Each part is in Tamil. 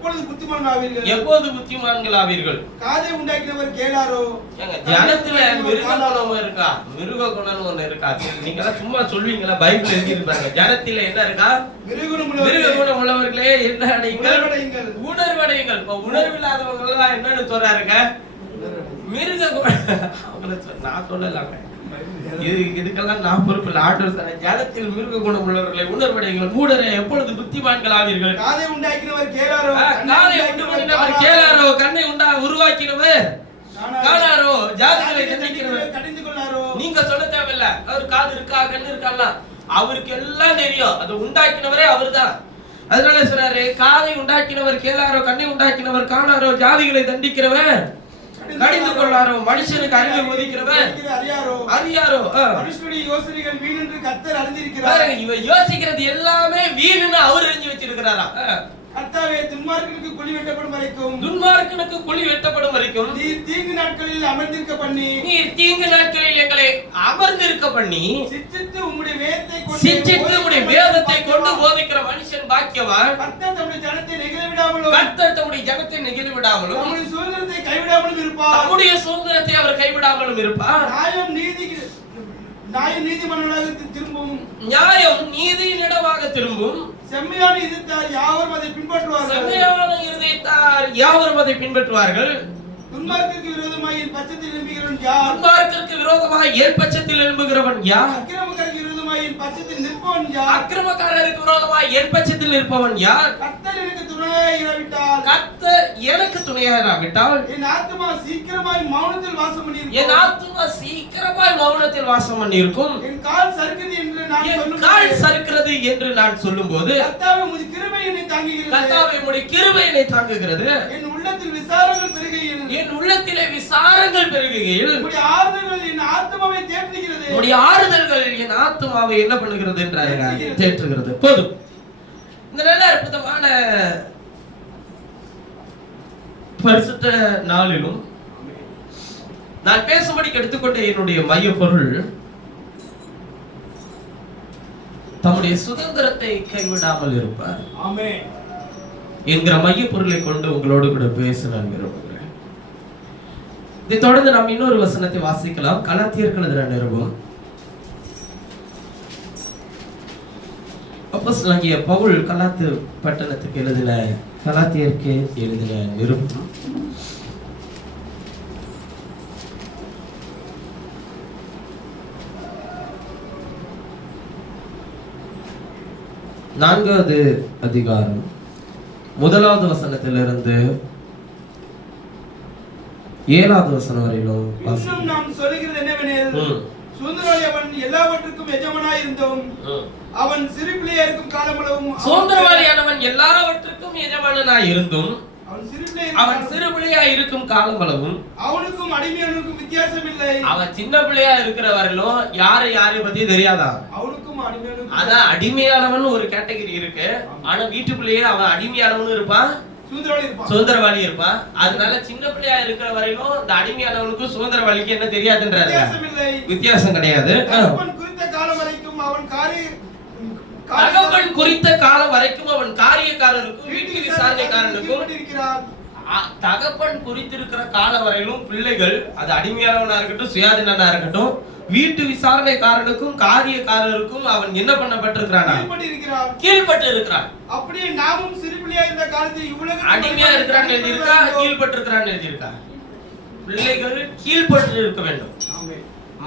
எப்பொழுது புத்திமான்களாவீர்கள்? எப்போது புத்திமான்களாவீர்கள்? காதை உண்டாக்கினவர் கேளாரோ? ஜனத்துல மிருக குணம் இருக்கா? மிருக குணம் ஒண்ணு இருக்கா? நீங்க எல்லாம் சும்மா சொல்வீங்களா? பைபிள் எழுதி பாருங்க. ஜனத்துல என்ன இருக்கா? மிருக குணம் உள்ளவர்களே என்ன அடையுங்கள்? உணர்வடையுங்கள். இப்ப உணர்வில்லாதவங்க எல்லாம் என்னன்னு சொல்றாருங்க? மிருக அவங்கள நான் சொல்லலாங்க. இதுக்கெல்லாம் நான் பொறுப்பு இல்லை. ஆண்டவர் சொன்ன ஜனத்தில் மிருக குணம் உள்ளவர்களை உணர்வடையுங்கள். மூடரே எப்பொழுது புத்திமான்கள் ஆவீர்கள்? காதை உண்டாக்கினவர் கேளாரோ? காதை உண்டாக்கினவர் கேளாரோ? கண்ணை உருவாக்கினவர் காணாரோ? ஜாதிகளை தண்டிக்கிறவர் கடிந்து கொள்ளாரோ? நீங்க சொல்ல தேவையில்ல. அவர் காது இருக்கா கண்ணு இருக்கான்னா அவருக்கு எல்லாம் தெரியும். அது உண்டாக்கினவரே அவர்தான். அதனால சொல்றாரு, காதை உண்டாக்கினவர் கேளாரோ? கண்ணை உண்டாக்கினவர் காணாரோ? ஜாதிகளை தண்டிக்கிறவர் கடிந்து கொள்ளாரோ? மனுஷனுக்கு அறிவை ஒதுக்கிறவர் அறியாரோ? மனுஷனுடைய யோசனைகள் வீண் என்று கர்த்தர் அறிந்திருக்கிறார். இவன் யோசிக்கிறது எல்லாமே வீணுன்னு அவர் அறிஞ்சு வச்சிருக்கிறாரா? கர்த்தாவே, துன்மார்க்கனுக்கு குழி வெட்டப்படும் வரைக்கும் நீர் தீங்கு நாட்களில் அமர்ந்திருக்க எங்களை அமர்ந்திருக்க பண்ணி சிச்சித்து உம்முடைய வேதத்தை கொண்டு போதிக்கிற மனுஷன் பாக்கியவான். கர்த்தர் தம்முடைய ஜனத்தை நெகிழ விடாமலும் தம்முடைய சுதந்திரத்தை கைவிடாமலும் இருப்பார். தம்முடைய சுதந்திரத்தை அவர் கைவிடாமலும் இருப்பார். நியாயம் நீதிமன்றமாக திரும்பும். நியாயம் நீதியினிடமாக திரும்பும். செம்மையான இதயத்தார் யாவரும் அதை பின்பற்றுவார்கள். துன்மார்க்கருக்கு விரோதமாக என் பட்சத்தில் எழும்புகிறவன் யார்? துன்மார்க்கருக்கு விரோதமாக என் பட்சத்தில் எழும்புகிறவன் யார்? அக்கிரமக்காரருக்கு விரோதமாக என் பட்சத்தில் நிற்பவன் யார்? அக்கிரமக்காரருக்கு விரோதமாக என் பட்சத்தில் நிற்பவன் யார்? கர்த்தர் எனக்கு துணையாக இராவிட்டால் என் ஆத்துமா சீக்கிரமாய் மௌனத்தில் வாசம் பண்ணியிருக்கும். என் கால் சறுக்கிறது என்று நான் சொல்லும்போது கர்த்தாவே உம்முடைய கிருபை என்னை தாங்குகிறது. என் உள்ளத்திலே விசாரங்கள் பெருகுகையில் உம்முடைய ஆறுதல்கள் என் ஆத்துமாவை என்ன பண்ணுகிறது என்றார், தேற்றுகிறது. போதும். இந்த நல்ல அற்புதமான பரிசுத்த நாளிலும் நான் பேசும்படி எடுத்துக்கொண்ட என்னுடைய மைய பொருள் தம்முடைய சுதந்திரத்தை கைவிடாமல் இருப்பார் என்கிற மைய பொருளை கொண்டு உங்களோடு கூட பேச நான் விரும்புகிறேன். இதை தொடர்ந்து நாம் இன்னொரு வசனத்தை வாசிக்கலாம். கலாத்தியர்கள் எழுதின நிருபம். அப்போஸ்தலனாகிய பவுல் கலாத்து பட்டணத்துக்கு எழுதின கலாத்தியருக்கு எழுதின நிருபம் 4வது அதிகாரம் 1வது வசனத்திலிருந்து 7வது வசனம் வரையிலும் நாம் சொல்லுகிறது என்னவெனில், சுதந்திரவாளி அவன் எல்லாவற்றுக்கும் எஜமானாய் இருந்தும் அவன் சிறு பிள்ளையா இருக்கும் காலமளவும் சுதந்திரவாளியானவன் எல்லாவற்றுக்கும் எஜமானனாய் இருந்தும் அவன் சிறு பிள்ளையா இருக்கும் காலமளவும் அவனுக்கும் அடிமையானவனுக்கும் வித்தியாசம் இல்லை. அவன் சின்ன பிள்ளையா இருக்கிற வரையிலும் யாரை பத்தி தெரியாதா? அவனுக்கும் அடிமையானவன். அதான் அடிமையானவன் ஒரு கேட்டகரி இருக்கு. ஆனா வீட்டுக்குள்ளேயே அவன் அடிமையானவனும் இருப்பான், சுதந்திரவாளி இருப்பான். அதனால சின்ன பிள்ளையா இருக்கிற வரையிலும் இந்த அடிமையானவனுக்கும் சுதந்திரவாளிக்கு என்ன தெரியாதுன்றாரு, வித்தியாசம் கிடையாது. தகப்பன் குறித்த காலம் வரைக்கும் அவன் காரியக்காரருக்கும் வீட்டு விசாரணைக்காரனுக்கும் தகப்பன் குறித்திருக்கிற காலம் வரையிலும் பிள்ளைகள், அது அடிமையானவனா இருக்கட்டும் சுயாதீனனா இருக்கட்டும், வீட்டு விசாரணைக்காரனுக்கும் காரியக்காரருக்கும் அவன் என்ன பண்ணப்பட்டிருக்கிறான், கீழ்பட்டு இருக்கிறான். அப்படியே நாமும் சிறு பிள்ளையா இருந்த காலத்தில் இவ்வளவு அடிமையா இருக்கிறான்னு எழுதியிருக்கா, கீழ்பட்டு இருக்கிறான்னு எழுதியிருக்கா. பிள்ளைகள் கீழ்பட்டு இருக்க வேண்டும்,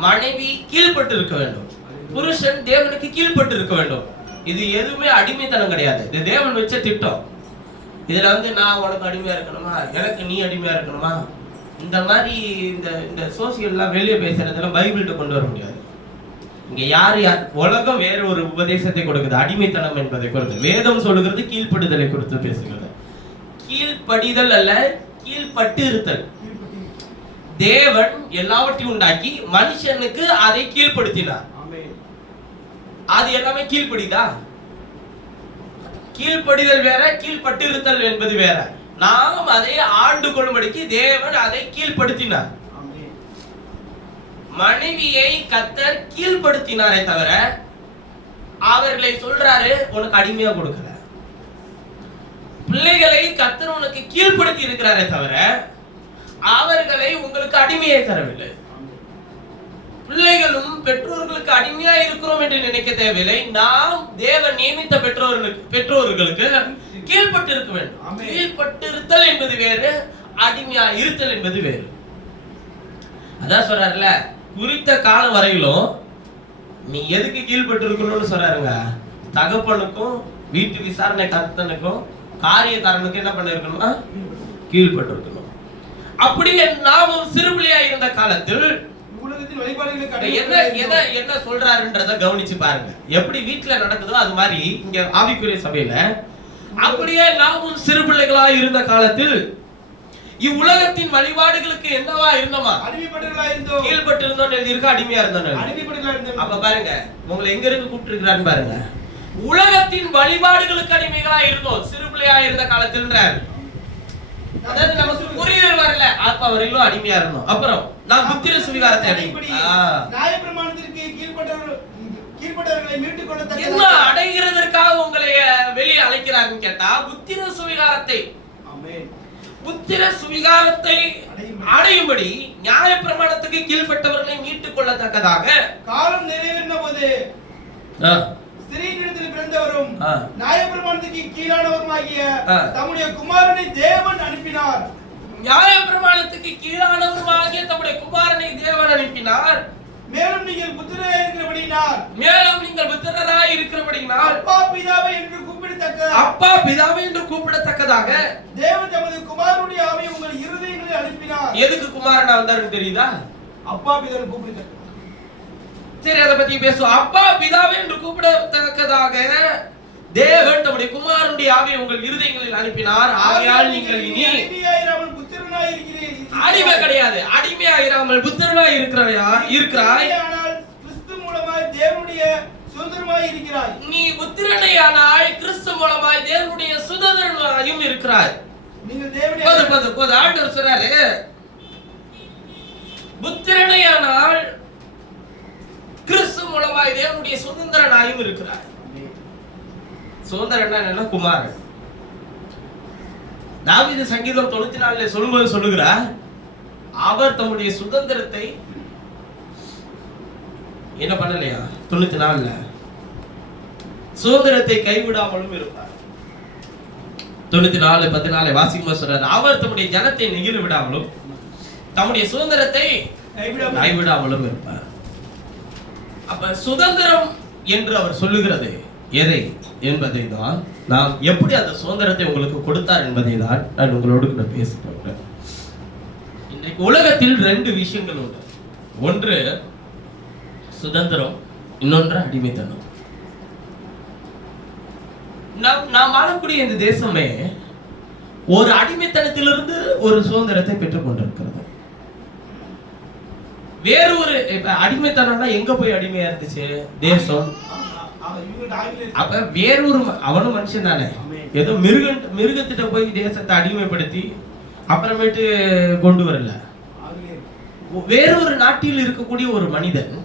மனைவி கீழ்பட்டு இருக்க வேண்டும், புருஷன் தேவனுக்கு கீழ்பட்டு இருக்க வேண்டும். இது எதுவுமே அடிமைத்தனம் கிடையாது. இது தேவன் வச்ச திட்டம். இதுல நான் உனக்கு அடிமையா இருக்கணுமா, எனக்கு நீ அடிமையா இருக்கணுமா, இந்த மாதிரி இந்த சோசியல்லாம் வெளியே பேசுறதெல்லாம் பைபிள்கிட்ட கொண்டு வர முடியாது. இங்க யார் உலகம் வேற ஒரு உபதேசத்தை கொடுக்குது, அடிமைத்தனம் என்பதை கொடுத்து. வேதம் சொல்லுகிறது கீழ்ப்படுதலை கொடுத்து பேசுகிறது. கீழ்ப்படிதல் அல்ல, கீழ்பட்டு இருத்தல். தேவன் எல்லாவற்றையும் உண்டாக்கி மனுஷனுக்கு அதை கீழ்ப்படுத்தினார். அது எல்லாமே கீழ்ப்படிதா? கீழ்ப்படிதல் வேற, கீழ்பட்டு இருத்தல் என்பது வேற. நாம் அதை ஆண்டு கொள்ளும்படிக்கு தேவன் அதை கீழ்ப்படுத்தினார். மனைவியை கர்த்தர் கீழ்ப்படுத்தினாரே தவிர அவர்களை சொல்றாரு உனக்கு அடிமையா கொடுக்கல. பிள்ளைகளை கர்த்தர் உனக்கு கீழ்ப்படுத்தி இருக்கிறாரே தவிர அவர்களை உங்களுக்கு அடிமையை தரவில்லை. பிள்ளைகளும் பெற்றோர்களுக்கு அடிமையா இருக்கிறோம் என்று நினைக்க தேவையில்லை. நாம் தேவன் நியமித்த பெற்றோர்களுக்கு கீழ்பட்டு இருக்க வேண்டும். கீழ்பட்டு இருத்தல் என்பது வேறு, அடிமையா இருத்தல் என்பது வேறு. அதான் சொல்றாருல, குறித்த காலம் வரையிலும் நீ எதுக்கு கீழ்பட்டு இருக்கணும்னு சொல்றாருங்க. தகப்பனுக்கும் வீட்டு விசாரணை கர்த்தனுக்கும் காரியக்காரனுக்கு என்ன பண்ண இருக்கணும்னா கீழ்பட்டு இருக்கணும். அப்படியே நாமும் சிறுபிள்ளையா இருந்த காலத்தில் என்ன சொல்றாருன்றத கவனிச்சு பாருங்க. எப்படி வீட்டுல நடக்குதோ அது மாதிரி இங்க ஆவிக்குரிய சபையில அப்படியே நாமும் சிறுபிள்ளைகளா இருந்த காலத்தில் இவ்வுலகத்தின் வழிபாடுகளுக்கு என்னவா இருந்தோமா? அடிமைப்பட்டவர்களா இருந்தோம். கீழ்பட்டு இருந்தோம் எழுதியிருக்க, அடிமையா இருந்தோம். அப்ப பாருங்க, உங்களை எங்க இருந்து கூப்பிட்டு இருக்கிறான்னு பாருங்க. உலகத்தின் வழிபாடுகளுக்கு அடிமைகளா இருந்தோம் சிறுபிள்ளையா இருந்த காலத்தில்ன்றார். அதாவது நமக்கு புரிதல் வரல, அப்ப வரையிலும் அடிமையா இருந்தோம். அப்புறம் நான் புத்திர சுவிகாரத்தை நியாயப்பிரமாணத்திற்கு கீழ்ப்பட்டவர்களை மீட்டுக் கொள்ள என்ன அடைகிறதற்காக உங்களை வெளியே அழைக்கிறாருன்னு கேட்டா புத்திர சுவிகாரத்தை, புத்திர சுவிகாரத்தை அடையும்படி நியாயப்பிரமாணத்துக்கு கீழ்ப்பட்டவர்களை மீட்டுக் கொள்ளத்தக்கதாக காலம் நிறைவேறின போது ஸ்திரீயினிடத்தில் பிறந்தவரும் நியாயப்பிரமாணத்துக்கு கீழானவருமாகிய தம்முடைய குமாரனை தேவன் அனுப்பினார். நியாயப்பிரமாணத்துக்கு கீழானவருமாகிய தம்முடைய குமாரனை தேவன் அனுப்பினார். மேலும் நீங்கள் புத்திரராய் இருக்கிறபடியினால், அப்பா பிதாவே என்று கூப்பிடத்தக்கதாக தேவன் தமது குமாரனுடைய ஆவியை உங்கள் இருதயங்களில் அனுப்பினார். எதுக்கு குமாரனா வந்தாருன்னு தெரியுதா? அப்பா பிதாவை கூப்பிடுங்க. சரி, அதை பத்தி பேசுவோம். அப்பா பிதாவே என்று கூப்பிடத்தக்கதாக தேவன் தம்முடைய குமாரனுடைய ஆவியை உங்கள் இருதயங்களில் அனுப்பினார். ஆகையால் நீங்கள் இனி அடிமையாயிராமல் புத்திரனாய் இருக்கிறீர்கள். அடிமை கிடையாது, அடிமையாயிராமல் புத்திரனாய் இருக்கிறாய். ஆனால் கிறிஸ்து மூலமாய் தேவனுடைய சுதந்திரமாய் இருக்கிறாய். நீ புத்திரனையானாய், கிறிஸ்து மூலமாய் தேவனுடைய சுதந்திரமாயும் இருக்கிறாய். நீங்கள் தேவனுடைய போது ஆண்டவர் சொல்றாரு, புத்திரனையானால் கிறிஸ்து மூலமாய் தேவனுடைய சுதந்திரனாயும் இருக்கிறார். சுதந்திரன் என்ன? குமாரன். தாவீது சங்கீதம் 94 சொல்லும்போது சொல்லுகிறார், அவர் தம்முடைய சுதந்திரத்தை என்ன பண்ணலையா? 94 சுதந்திரத்தை கைவிடாமலும் இருப்பார். 94:14 வாசிக்கும்போது சொல்றாரு, அவர் தம்முடைய ஜனத்தை நெகிழ விடாமலும் தம்முடைய சுதந்திரத்தை கைவிடாமலும் இருப்பார். அப்ப சுதந்திரம் என்று அவர் சொல்லுகிறது எதை என்பதை தான், நாம் எப்படி அந்த சுதந்திரத்தை உங்களுக்கு கொடுத்தார் என்பதை தான் நான் உங்களோடு பேசுகிறேன். இன்னைக்கு உலகத்தில் 2 விஷயங்கள் உண்டு. ஒன்று சுதந்திரம், இன்னொன்று அடிமைத்தனம். நாம் வாழக்கூடிய இந்த தேசமே ஒரு அடிமைத்தனத்திலிருந்து ஒரு சுதந்திரத்தை பெற்றுக் கொண்டிருக்கிறது. வேறு ஒரு அடிமைத்தனம்னா எங்க போய் அடிமையா இருந்துச்சு தேசம்? அப்ப வேறொரு அவனும் மனுஷன் தானே, ஏதோ மிருகத்திட்ட போய் தேசத்தை அடிமைப்படுத்தி அப்புறமேட்டு கொண்டு வரல. வேறொரு நாட்டில் இருக்கக்கூடிய ஒரு மனிதன்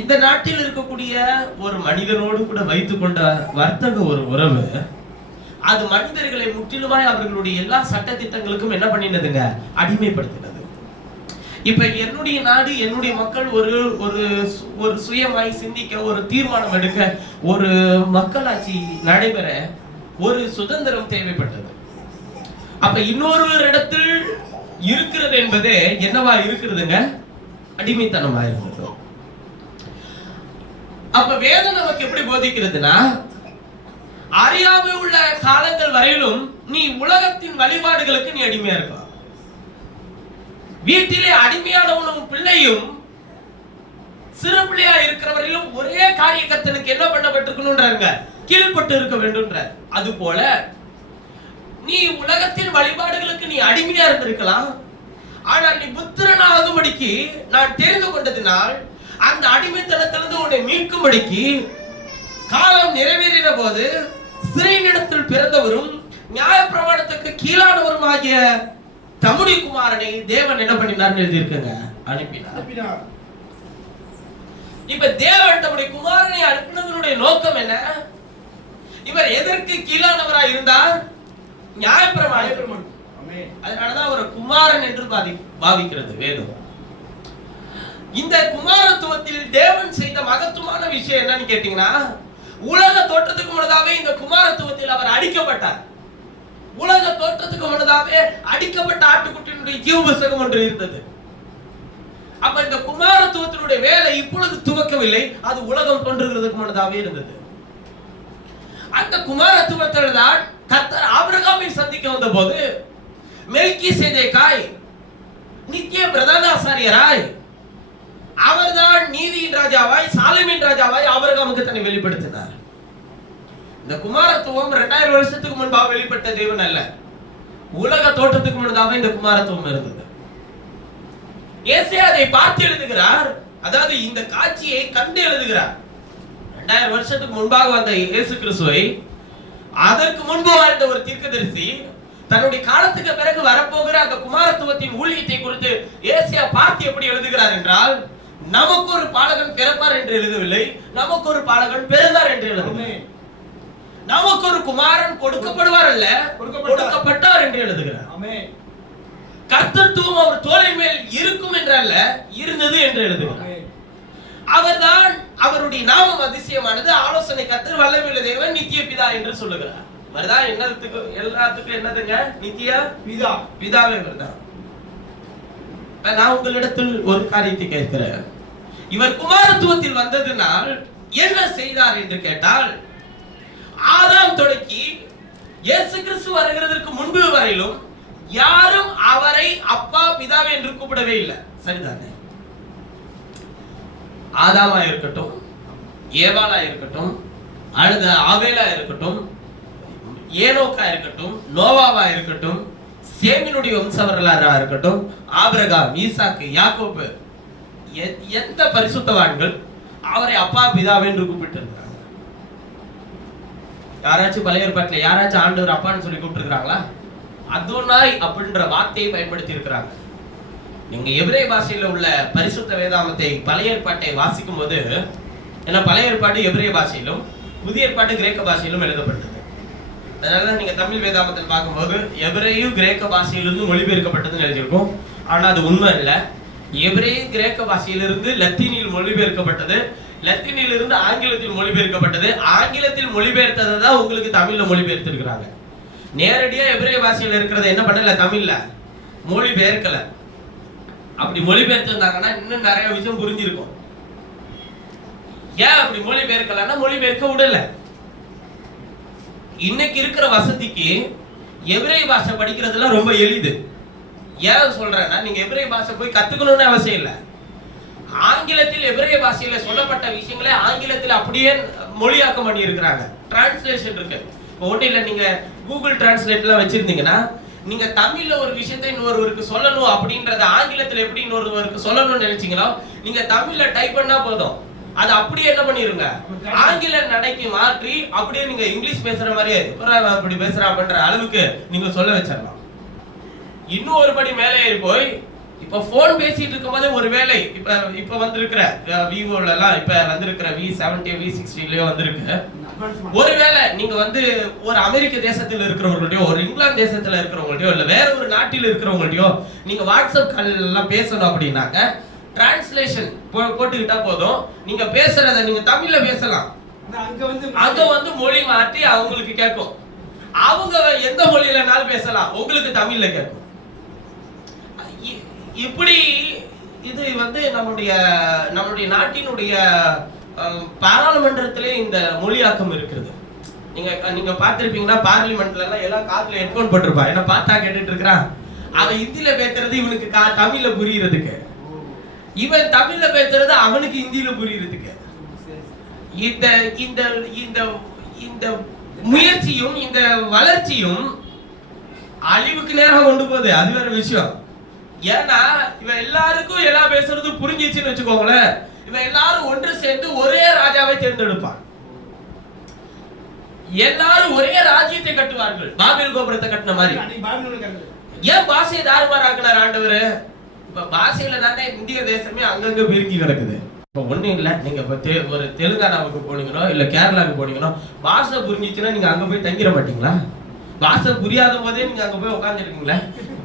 இந்த நாட்டில் இருக்கக்கூடிய ஒரு மனிதனோடு கூட வைத்துக் கொண்ட வர்த்தக ஒரு உறவு, அது மனிதர்களை முற்றிலுமாய் அவர்களுடைய எல்லா சட்ட திட்டங்களுக்கும் என்ன பண்ணினதுங்க? அடிமைப்படுத்தினது. இப்ப என்னுடைய நாடு, என்னுடைய மக்கள் ஒரு ஒரு ஒரு சுயமாய் சிந்திக்க, ஒரு தீர்மானம் எடுக்க, ஒரு மக்களாட்சி நடைபெற ஒரு சுதந்திரம் தேவைப்பட்டது. அப்ப இன்னொரு இடத்தில் இருக்கிறது என்பது என்னவா இருக்கிறதுங்க? அடிமைத்தனமா இருந்தது. அப்ப வேதம் நமக்கு எப்படி போதிக்கிறதுனா, அறியாமை உள்ள காலங்கள் வரையிலும் நீ உலகத்தின் வழிபாடுகளுக்கு நீ அடிமையா இருக்கலாம். வீட்டிலே அடிமையானவனும் பிள்ளையும் சிறு பிள்ளையா இருக்கிறவரையிலும் ஒரே காரிய கர்த்தனுக்கு என்ன பண்ணப்பட்டிருக்கணும்ன்றாங்க? கீழ்பட்டு இருக்க வேண்டும். அது போல நீ உலகத்தின் வழிபாடுகளுக்கு நீ அடிமையா இருந்திருக்கலாம். ஆனால் நீ புத்திரனாகும்படிக்கு நான் தெரிந்து கொண்டதினால் அந்த அடிமைத்தனத்திலிருந்து உன்னை மீட்கும்படிக்கு காலம் நிறைவேறின போது ஸ்திரீயினிடத்தில் பிறந்தவரும் நியாயப்பிரமாணத்துக்கு கீழானவரும் ஆகிய தம்முடைய குமாரனை தேவன் என்ன பண்ணினார் எழுதியிருக்குங்க? அனுப்பினார். இப்ப தேவன் தம்முடைய குமாரனை அனுப்பினதனுடைய நோக்கம் என்ன? இவர் எதற்கு கீழானவராய் இருந்தார்? நியாயப்பிரமாணம். அதனாலதான் ஒரு குமாரன் என்று பாவிக்கிறது வேதம். இந்த குமாரத்துவத்தில் தேவன் செய்த மகத்துவமான விஷயம் என்னன்னு கேட்டீங்கன்னா, உலக தோற்றத்துக்கு முன்னதாவே இந்த குமாரத்துவத்தில் அவர் அடிக்கப்பட்டார். உலக தோற்றத்துக்கு முன்னதாவே அடிக்கப்பட்ட ஆட்டுக்குட்டியினுடைய ஜீவ புஸ்தகம் ஒன்று இருந்தது. அப்ப இந்த குமாரத்துவத்தினுடைய வேலை இப்பொழுது துவக்கவில்லை, அது உலகம் தோன்றுகிறதுக்கு முன்னதாவே இருந்தது. அந்த குமாரத்துவத்தில் தான் கர்த்தர் ஆபிரகாமை சந்திக்க வந்த போது மெல்கிசேதேக்காய் நித்திய பிரதான ஆசாரியராய், அவர்தான் நீதியின் ராஜாவாய் சாலேமின் ராஜாவாய் ஆபிரகாமுக்கு தன்னை வெளிப்படுத்தினார். இந்த குமாரத்துவம் 2000 வருஷத்துக்கு முன்பாக வெளிப்பட்ட தேவன் அல்ல, உலக தோற்றத்துக்கு முன்னதாக இந்த குமாரத்துவம் இருந்தது. ஏசாயா அதை பார்த்து எழுதுகிறார், அதாவது இந்த காட்சியை கண்டு எழுதுகிறார். 2000 வருஷத்துக்கு முன்பாக வந்த இயேசு கிறிஸ்துவை அதற்கு முன்பு வாழ்ந்த ஒரு தீர்க்கதரிசி தன்னுடைய காலத்துக்கு பிறகு வரப்போகிற அந்த குமாரத்துவத்தின் ஊழியத்தை குறித்து ஏசாயா பார்த்து எப்படி எழுதுகிறார் என்றால், நமக்கு ஒரு பாலகன் பிறப்பார் என்று எழுதவில்லை, நமக்கு ஒரு பாலகன் பிறந்தார் என்று எழுதவில்லை, நமக்கு ஒரு குமாரன் கொடுக்கப்படுவார் அல்ல, கொடுக்கப்பட்டார் என்று எழுதுகிறார். கர்த்தத்துவம் அவர் தோளின் மேல் இருக்கும் என்றல்ல, இருந்தது என்று எழுதுகிறார். அவர்தான், அவருடைய நாமம் அதிசயமானது, ஆலோசனை கர்த்தர், வல்லமையுள்ள தேவன், நித்திய பிதா என்று சொல்லுகிறார். அவர்தான் என்னத்துக்கு எல்லாத்துக்கும் என்னதுங்க? நித்திய பிதா, பிதாவே அவர்தான். நான் உங்களிடத்தில் ஒரு காரியத்தை கேட்கிறேன். இவர் குமாரத்துவத்தில் வந்ததினால் என்ன செய்தார் என்று கேட்டால், ஆதாம் தொடக்கி இயேசு கிறிஸ்து வருகிறதற்கு முன்பு வரையிலும் யாரும் அவரை அப்பா பிதாவே என்று கூப்பிடவே இல்லை. சரிதானே? ஆதாமா இருக்கட்டும், ஏவாளா இருக்கட்டும், அடுத்த ஆவேலா இருக்கட்டும், ஏனோக்கா இருக்கட்டும், நோவாவா இருக்கட்டும், சேமினுடைய வம்சவர்களாரா இருக்கட்டும், ஆபிரகாம், ஈசாக்கு, யாக்கோபு, எந்த பரிசுத்தவான்கள் அவரை அப்பா பிதாவே என்று கூப்பிட்டு இருக்காங்க? யாராச்சும் பழைய ஏற்பாட்டில் யாராச்சும் ஆண்டவர் அப்பான்னு சொல்லி கூப்பிட்டு இருக்காங்களா? அதோனாய் அப்படின்ற வார்த்தையை பயன்படுத்தி இருக்கிறாங்க. நீங்க எபிரேய பாஷையில உள்ள பரிசுத்த வேதாகமத்தை பழைய ஏற்பாட்டை வாசிக்கும் போது, ஏன்னா பழைய ஏற்பாடு எபிரேய பாஷையிலும் புதிய ஏற்பாடு கிரேக்க பாஷையிலும் எழுதப்பட்டது. அதனால நீங்க தமிழ் வேதாகமத்தில் பார்க்கும்போது எபிரேய கிரேக்க பாஷையிலிருந்து மொழிபெயர்க்கப்பட்டதுன்னு எழுதியிருக்கும். ஆனா அது உண்மை இல்லை. எபிரேய கிரேக்க பாஷையிலிருந்து லத்தீனில் மொழிபெயர்க்கப்பட்டது, லத்தீனில் இருந்து ஆங்கிலத்தில் மொழிபெயர்க்கப்பட்டது, ஆங்கிலத்தில் மொழிபெயர்த்ததை தான் உங்களுக்கு தமிழ்ல மொழிபெயர்த்திருக்கிறாங்க. நேரடியா எபிரேய பாஷையில இருக்கிறத என்ன பண்ணல, தமிழ்ல மொழிபெயர்க்கல. அப்படி மொழிபெயர்த்திருந்தாங்கன்னா இன்னும் நிறைய விஷயம் புரிஞ்சிருக்கும். ஏன் அப்படி மொழிபெயர்க்கலன்னா, மொழிபெயர்க்க விடல. இன்னைக்கு இருக்கிற வசதிக்கு எபிரேய பாஷை படிக்கிறதுலாம் ரொம்ப எளிது. ஏன் சொல்றேன்னா, நீங்க எபிரேய பாஷை போய் கத்துக்கணும்னு அவசியம் இல்லை. ஆங்கிலத்தில் எபிரேய பாஷையில சொல்லப்பட்ட விஷயங்களை ஆங்கிலத்தில் அப்படியே மொழியாக்கம் பண்ணி இருக்கிறாங்க. டிரான்ஸ்லேஷன் இருக்கு. ஒன்றும் இல்லை, நீங்க கூகுள் டிரான்ஸ்லேட்லாம் வச்சிருந்தீங்கன்னா, நீங்க தமிழ்ல ஒரு விஷயத்தை இன்னொருவருக்கு சொல்லணும் அப்படின்றத ஆங்கிலத்தில் எப்படி இன்னொருவருக்கு சொல்லணும்னு நினைச்சீங்களோ, நீங்க தமிழ்ல டைப் பண்ணா போதும், அது அப்படியே என்ன பண்ணிருங்க, ஆங்கில நடைக்கு மாற்றி அப்படியே நீங்க இங்கிலீஷ் பேசுற மாதிரியே அப்படி பேசுற அப்படின்ற அளவுக்கு நீங்க சொல்ல வச்சிடலாம். இன்னும் ஒரு படி மேலே போய், இப்ப போன் பேசிட்டு இருக்கும் போது ஒரு வேலை இப்ப வந்திருக்கிற விவோல எல்லாம் இப்ப வந்திருக்கிற V70 V60லயோ வந்திருக்கு. ஒருவேளை நீங்க ஒரு அமெரிக்க தேசத்தில் இருக்கிறவங்கள்ட்டயோ, ஒரு இங்கிலாந்து தேசத்துல இருக்கிறவங்கள்ட்டயோ, இல்ல வேற ஒரு நாட்டில் இருக்கிறவங்கள்ட்டயோ நீங்க வாட்ஸ்அப் கால் எல்லாம் பேசணும் அப்படின்னாக்க டிரான்ஸ்லேஷன் போட்டுக்கிட்டா போதும். நீங்க பேசுறத நீங்க தமிழ்ல பேசலாம், அங்க மொழி மாற்றி அவங்களுக்கு கேட்கும். அவங்க எந்த மொழியிலனாலும் பேசலாம், உங்களுக்கு தமிழ்ல கேட்கும். இப்படி இது நம்முடைய நாட்டினுடைய பாராளுமன்றத்திலே இந்த மொழியாக்கம் இருக்கிறது. நீங்க பார்த்திருப்பீங்கன்னா, பார்லிமெண்ட்ல எல்லாம் எல்லாம் காதுல ஹெட்போன் போட்டிருப்பா, என்ன பார்த்தா கேட்டுட்டு இருக்கிறான். அவன் ஹிந்தியில பேசுறது இவனுக்கு தமிழ்ல புரியுறதுக்கு, இவன் தமிழ்ல பேசுறது அவனுக்கு ஹிந்தியில புரியுறதுக்கு. இந்த இந்த இந்த இந்த முயற்சியும் இந்த வளர்ச்சியும் அழிவுக்கு நேரம் கொண்டு போகுது. அது வேற விஷயம். ஏன்னா இவன் எல்லாருக்கும் எல்லாம் பேசுறது புரிஞ்சிச்சுன்னு வச்சுக்கோங்களேன், இவன் எல்லாரும் ஒன்று சேர்ந்து ஒரே ராஜாவை தேர்ந்தெடுப்பான். எல்லாரும் ஒரே ராஜ்யத்தை கட்டுவார்கள், பாபில் கோபுரத்தை கட்டின மாதிரி. ஏன் பாஷையை தாறுமாறாக்குனார் ஆண்டவர்? இப்ப பாஷையில தானே இந்திய தேசமே அங்கங்க பிரிஞ்சு கிடக்குது. இப்ப ஒண்ணும் இல்ல, நீங்க ஒரு தெலுங்கானாவுக்கு போனீங்களோ இல்ல கேரளாவுக்கு போனீங்களோ, பாஷை புரிஞ்சிச்சுன்னா நீங்க அங்க போய் தங்கிட மாட்டீங்களா? பாஷை புரியாத போதே நீங்க அங்க போய் உட்காந்துருக்கீங்களே.